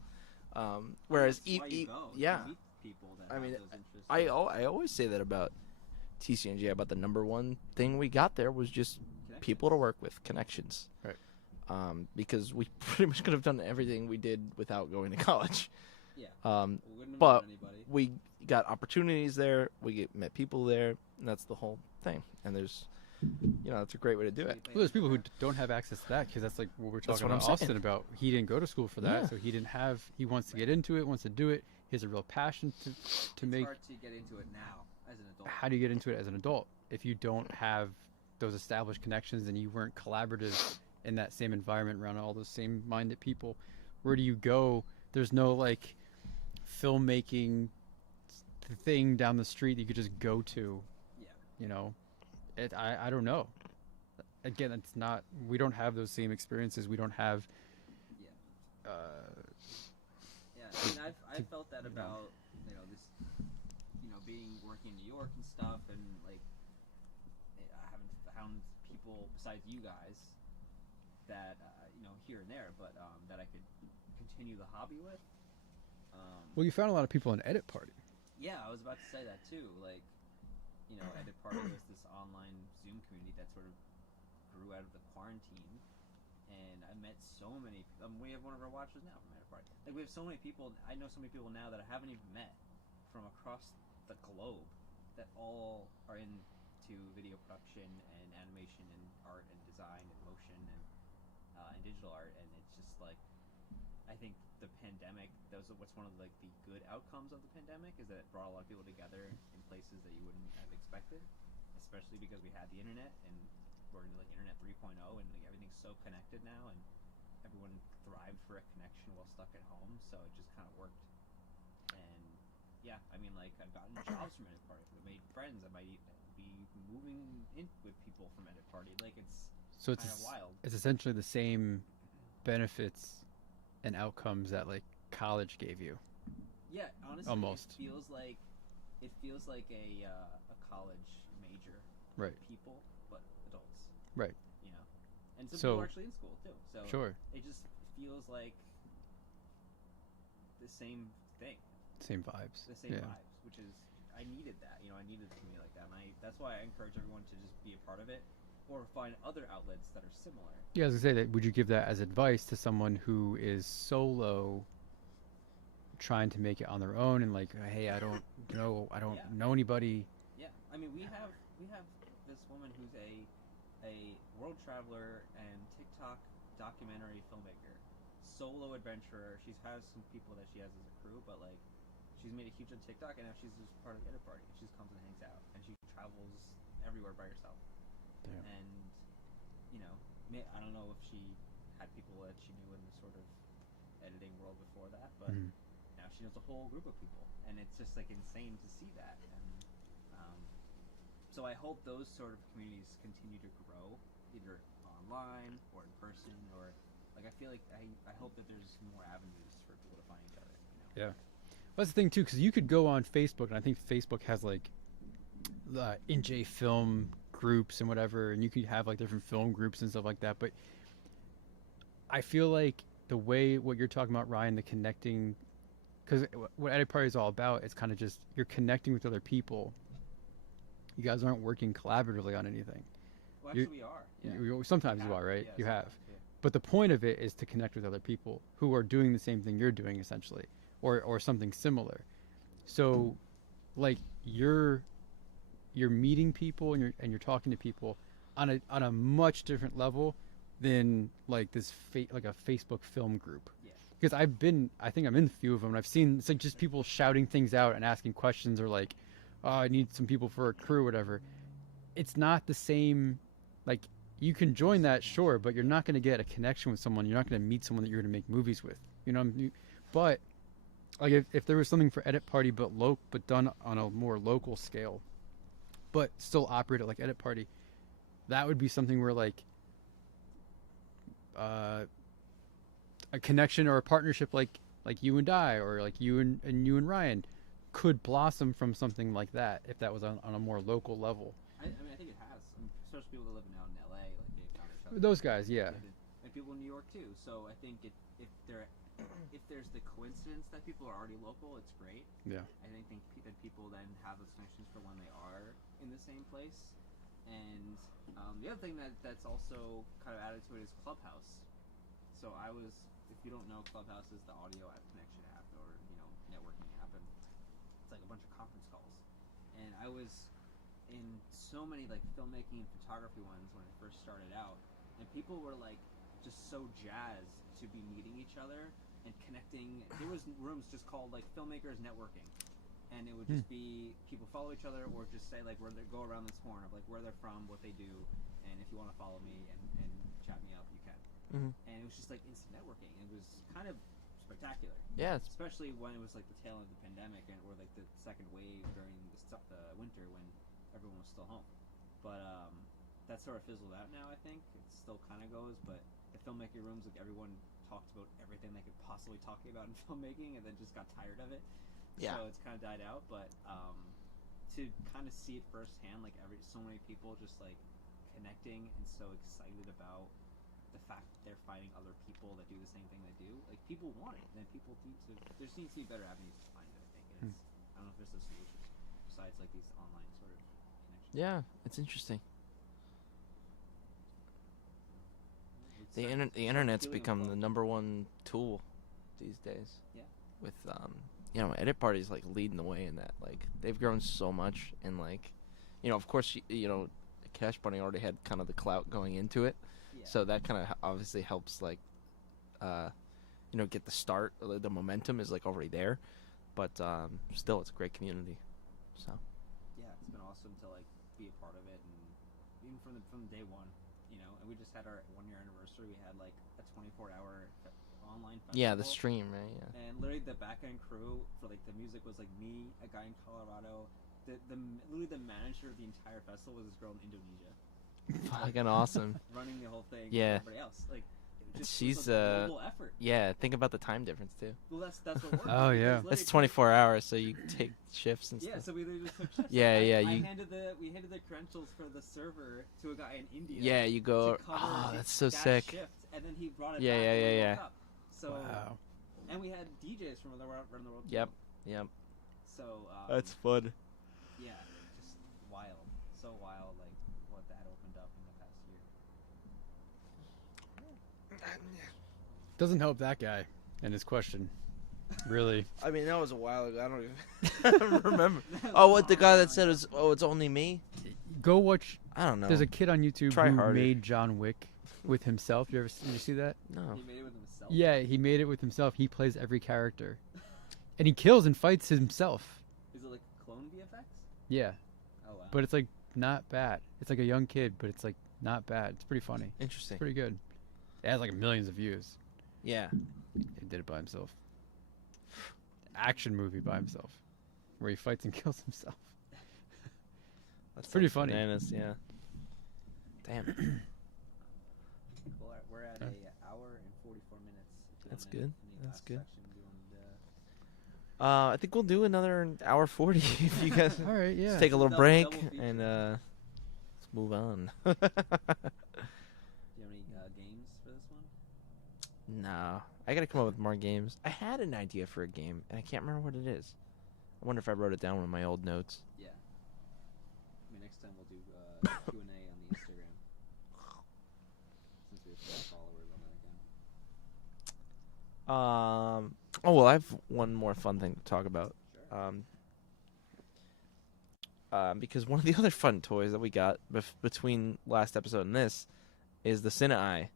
Whereas That's why you go, yeah, to meet people that I have mean, those interests. I always say that about TCNG. About the number one thing we got there was just people to work with, connections. Right. Because we pretty much could have done everything we did without going to college. Yeah. Um, We wouldn't have but met anybody. we got opportunities there. Met people there, and that's the whole thing. And there's, you know, that's a great way to do it. Well, there's people who don't have access to that because that's like what we're That's talking what I'm about saying. Austin about. He didn't go to school for that, Yeah. so he didn't have. He wants to get into it, wants to do it. He has a real passion to It's make. hard to get into it now as an adult. How do you get into it as an adult if you don't have those established connections and you weren't collaborative in that same environment around all those same minded people? Where do you go? There's no like filmmaking thing down the street that you could just go to. Yeah. You know, I don't know. Again, it's not. We don't have those same experiences. We don't have. Yeah. Yeah, I mean, I've felt that about, you know, this, you know, working in New York and stuff, and like, I haven't found people besides you guys that, you know, here and there, but that I could continue the hobby with. Well, you found a lot of people in Edit Party. Yeah, I was about to say that too. Like, you know, Edit Party was this online Zoom community that sort of grew out of the quarantine, and I met so many. We have one of our watchers now from Edit Party. Like, we have so many people. I know so many people now that I haven't even met from across the globe that all are into video production and animation and art and design and motion and digital art, and it's just like, I think the pandemic, what's one of like the good outcomes of the pandemic is that it brought a lot of people together in places that you wouldn't have expected, especially because we had the internet and we're in like internet 3.0 and like everything's so connected now, and everyone thrived for a connection while stuck at home, so it just kind of worked. And yeah, I mean, like, I've gotten jobs from Edit Party, I've made friends, I might be moving in with people from Edit Party. Like, it's So it's kind of wild. it's essentially the same benefits and outcomes that like college gave you. Yeah, honestly, Almost. It feels like a college major. Right. People, but adults. Right. You know, and some So- people are actually in school too. So Sure. it just feels like the same thing, Same vibes. the same Yeah. vibes, which is, I needed that. You know, I needed it to me like that, and that's why I encourage everyone to just be a part of it, or find other outlets that are similar. Yeah, I was gonna say that. Would you give that as advice to someone who is solo, trying to make it on their own, and like, hey, I don't Yeah. know anybody. Yeah, I mean, we have this woman who's a world traveler and TikTok documentary filmmaker, solo adventurer. She has some people that she has as a crew, but like, she's made a huge on TikTok, and now she's just part of the Edit Party. She just comes and hangs out, and she travels everywhere by herself. Damn. And you know, I don't know if she had people that she knew in the sort of editing world before that, but Mhm. now she knows a whole group of people, and it's just like insane to see that. And so I hope those sort of communities continue to grow, either online or in person, or like, I feel like I hope that there's more avenues for people to find each other. You know? Yeah. That's the thing too, because you could go on Facebook, and I think Facebook has like NJ film groups and whatever, and you could have like different film groups and stuff like that. But I feel like the way what you're talking about, Ryan, the connecting, because what Edit Party is all about, it's kind of just you're connecting with other people, You guys aren't working collaboratively on anything. Well, You- actually, we are. Yeah. Sometimes you have, are, right? yeah, You have. sometimes, yeah. But the point of it is to connect with other people who are doing the same thing you're doing, essentially, or something similar. So, like you're meeting people and you're talking to people on a much different level than like like a Facebook film group. Yeah. Because I think I'm in a few of them. And I've seen it's like just people shouting things out and asking questions, or like, oh, I need some people for a crew, or whatever. It's not the same. Like, you can join that, sure, but you're not going to get a connection with someone. You're not going to meet someone that you're going to make movies with. You know what I mean? But like if there was something for Edit Party, but done on a more local scale, but still operated like Edit Party, that would be something where like a connection or a partnership like you and I, or like you and you and Ryan, could blossom from something like that if that was on a more local level. I mean, I think it has. I mean, especially people that live out in LA, like they found each other. Those guys, yeah. And people in New York too. So I think if there's the coincidence that people are already local, it's great. Yeah. I think that people then have those connections for when they are in the same place. And the other thing that's also kind of added to it is Clubhouse. So if you don't know, Clubhouse is the audio app connection app, or networking app, and it's like a bunch of conference calls. And I was in so many like filmmaking and photography ones when I first started out, and people were like just so jazzed to be meeting each other and connecting. There was rooms just called like filmmakers networking, and it would just be people follow each other, or just say like where they go around this horn of like where they're from, what they do, and if you want to follow me and chat me up, you can. Mm-hmm. And it was just like instant networking. It was kind of spectacular. Yeah. Especially when it was like the tail end of the pandemic, or like the second wave during the winter when everyone was still home. But that sort of fizzled out now, I think. It still kind of goes, but the filmmaking rooms, like everyone talked about everything they could possibly talk about in filmmaking, and then just got tired of it. Yeah. So it's kind of died out, but to kind of see it firsthand, like so many people just like connecting and so excited about the fact that they're finding other people that do the same thing they do. Like, people want it, and then people need to. There needs to be better avenues to find it, I think. And I don't know if there's a solution besides like these online sort of connections. Yeah, it's interesting. The internet's become the number one tool these days. Yeah. With Edit Party's like leading the way in that. Like, they've grown so much, and like, of course, Cash Bunny already had kind of the clout going into it. Yeah. So that kind of obviously helps, like, get the start. The momentum is like already there, but still, it's a great community. So. Yeah, it's been awesome to like be a part of it, and even from day one, and we just had our 1-year anniversary. We had like a 24-hour online festival. Yeah, the stream, right? Yeah. And literally the back end crew for like the music was like me, a guy in Colorado. Literally the manager of the entire festival was this girl in Indonesia. Fucking awesome. Running the whole thing. Yeah. With everybody else, like, She's a global effort. Yeah, think about the time difference too. Well, that's what works. Oh, yeah. It's 24 hours, so you take shifts and Yeah, stuff. so we literally just took shifts. Yeah, yeah, We you- handed the credentials for the server to a guy in India. Yeah, you go. to cover Oh, his- that's so that sick. Shift, and then he brought it Yeah, back yeah, when we yeah, woke yeah. up. So, Wow. and we had DJs from around the world. Yep, too. yep. So fun. yeah, just wild, so wild, like what that opened up in the past year. Doesn't help that guy and his question. Really. I mean, that was a while ago. I don't even remember. Oh, what the guy that said was, it's only me? Go watch. I don't know. There's a kid on YouTube Try who harder. made John Wick with himself. Did you see that? No. He made it with himself. Yeah, he made it with himself. He plays every character. And he kills and fights himself. Is it like clone VFX? Yeah. Oh wow. But it's like not bad. It's like a young kid, but it's like not bad. It's pretty funny. Interesting. Pretty good. It has like millions of views. Yeah. He did it by himself. Action movie by himself. Where he fights and kills himself. That's pretty funny. Bananas, yeah. Damn. Well, we're at an hour and 44 minutes. If you That's want good. any That's last good. section, do you want I think we'll do another hour 40 if you guys All right, yeah. let's take a little Double break feature. and let's move on. do you have any games for this one? No, I gotta come up with more games. I had an idea for a game and I can't remember what it is. I wonder if I wrote it down in my old notes. Yeah. I mean, next Q&A on the Instagram. Since we have 4 followers on that account. Oh well, I have one more fun thing to talk about. Sure. Because one of the other fun toys that we got between last episode and this is the Cine Eye,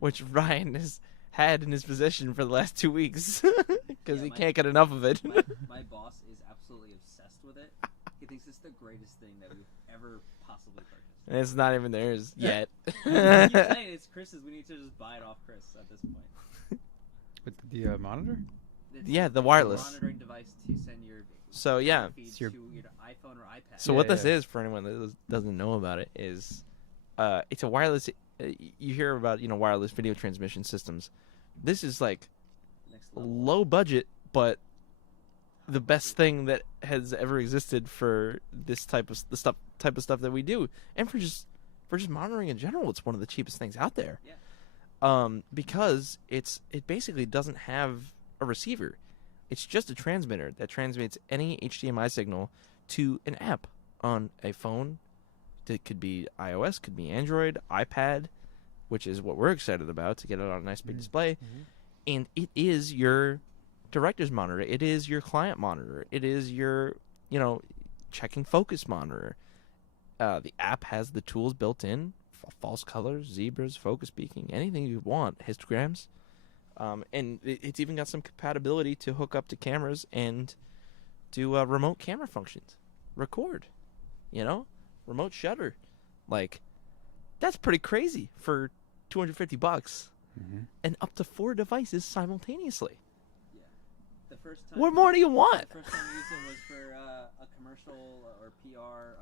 which Ryan has had in his possession for the last 2 weeks because he can't get enough of it. My boss is absolutely obsessed with it. He thinks it's the greatest thing that we've ever possibly purchased. And it's not even theirs yet. He keeps saying it's Chris's. We need to just buy it off Chris at this point. With the monitor? It's Yeah, the a wireless. monitoring device to send your So, yeah. feeds Your- to either iPhone or iPad. So Yeah, what this yeah. is, for anyone that doesn't know about it, is it's a wireless. You hear about wireless video transmission systems. This is like Next level. low budget, but the best thing that has ever existed for this type of stuff that we do, and for just monitoring in general. It's one of the cheapest things out there. Yeah. Because it basically doesn't have a receiver. It's just a transmitter that transmits any HDMI signal to an app on a phone. It could be iOS, could be Android, iPad, which is what we're excited about, to get it on a nice big display. Mm-hmm. And it is your director's monitor. It is your client monitor. It is your, checking focus monitor. The app has the tools built in: false colors, zebras, focus peaking, anything you want, histograms. And it's even got some compatibility to hook up to cameras and do remote camera functions. Record, remote shutter. Like, that's pretty crazy for $250 Mm-hmm. and up to 4 devices simultaneously. Yeah. The first time. What more do you want? The first time we used it was for a commercial or PR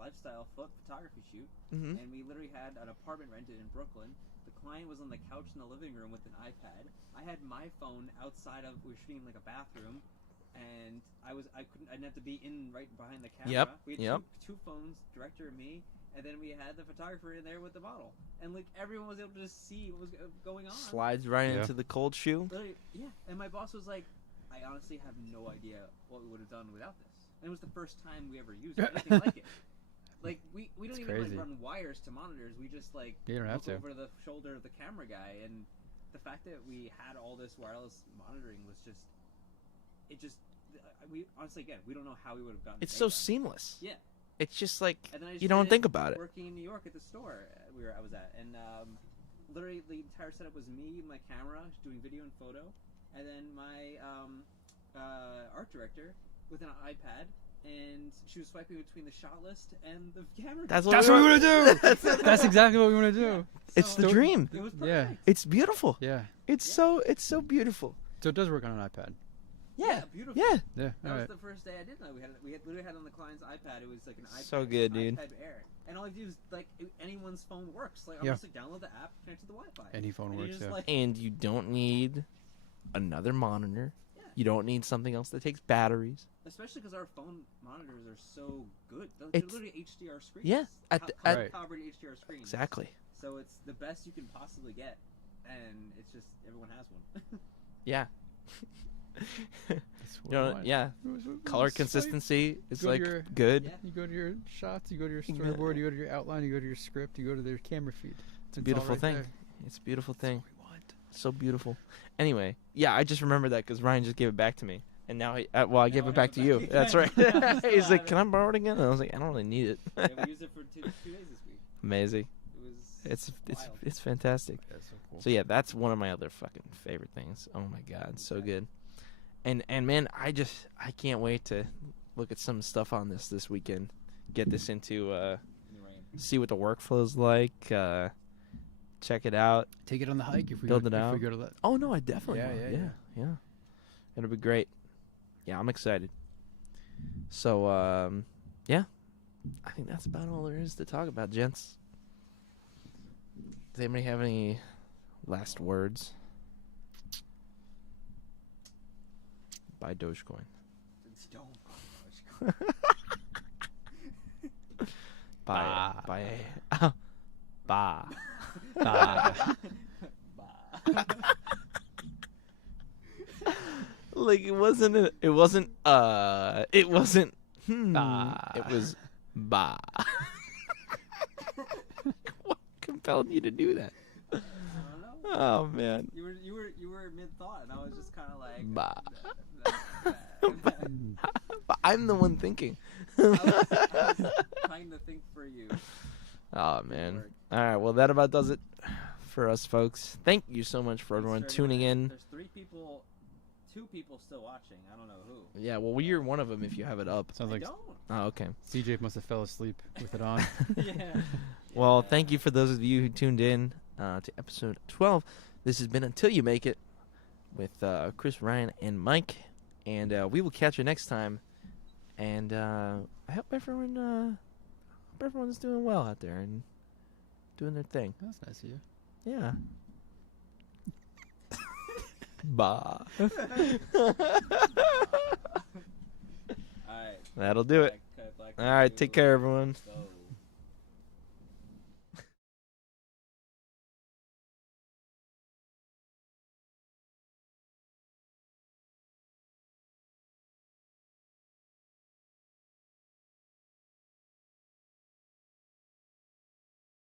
lifestyle photography shoot, Mm-hmm. and we literally had an apartment rented in Brooklyn. The client was on the couch in the living room with an iPad. I had my phone outside of. We were shooting like a bathroom, and I didn't have to be right behind the camera. Yep, We had yep. two phones, director and me, and then we had the photographer in there with the model, and like everyone was able to just see what was going on. Slides right Yeah. into the cold shoe. Literally, yeah. And my boss was like, I honestly have no idea what we would have done without this. And it was the first time we ever used anything like it. Like, we don't It's even crazy. like run wires to monitors. We just like You don't have look to. over the shoulder of the camera guy. And the fact that we had all this wireless monitoring was we honestly, again, we don't know how we would have gotten It's it so done. seamless. Yeah. It's just like, And then I just you don't did think about it. Working in New York at the store I was at, and literally the entire setup was me, my camera, doing video and photo, and then my art director with an iPad, and she was swiping between the shot list and the camera. That's That's what we want to do. That's, That's exactly what we want to do. It's the So, dream. It was Yeah. perfect. It's beautiful. Yeah. It's so beautiful. So it does work on an iPad. Yeah. Beautiful. Yeah. Yeah. That All was right. the first day I did that. We literally had on the client's iPad. It was like an iPad. So good, dude. iPad Air. And all I do is like anyone's phone works. Like I Yeah. just like download the app, connect to the Wi-Fi. Any phone And you works. just, Yeah. like, And you don't need another monitor. Yeah. You don't need something else that takes batteries. especially because our phone monitors are so good. They're It's- literally HDR screens. Yeah, Right. covered HDR screens. Exactly. So it's the best you can possibly get, and it's just everyone has one. Yeah. That's what I want. Yeah. Color Swipe. consistency is Go to like your- good. Yeah. You go to your shots, you go to your Yeah. storyboard, you go to your outline, you go to your script, you go to their camera feed. It's a beautiful all right thing. there. It's a beautiful That's thing. what we want. So beautiful. Anyway, yeah, I just remembered that because Ryan just gave it back to me, and now I gave Now it I back have to it you. back That's again. right. I still He's like, have "Can I borrow it again?" And I was like, "I don't really need it." Yeah, we used it for 2 days this week. Amazing. It was wild. It's fantastic. That's so cool. So yeah, that's one of my other fucking favorite things. Oh my god, so good. And man, I can't wait to look at some stuff on this weekend. Get this into Right. see what the workflow's like. Check it out. Take it on the hike if we Build go, it if out. we go to that. Oh no, I definitely Yeah, will. yeah, Yeah. It'll be great. Yeah, I'm excited. So yeah. I think that's about all there is to talk about, gents. Does anybody have any last words? Buy Dogecoin. It's don't. Buy Bah. Ah. Like it wasn't Ah. it was Bah. What compelled you to do that? I don't know. Oh man. You were mid thought, and I was just kind of like. Bah. Mm. But I'm the one thinking. I was trying to think for you. Oh man. work. All right. Well, that about does it for us, folks. Thank you so much for everyone Thanks for tuning in. There's 2 people still watching. I don't know who. Yeah. Well, you're one of them if you have it up. Sounds I like don't. Oh, okay. CJ must have fell asleep with it on. Yeah. Well, Yeah. thank you for those of you who tuned in to episode 12. This has been Until You Make It with Chris, Ryan, and Mike. And we will catch you next time. And I hope everyone's doing well out there and doing their thing. That's nice of you. Yeah. Bah. All right. That'll do it. Black All right, to take care, everyone. go.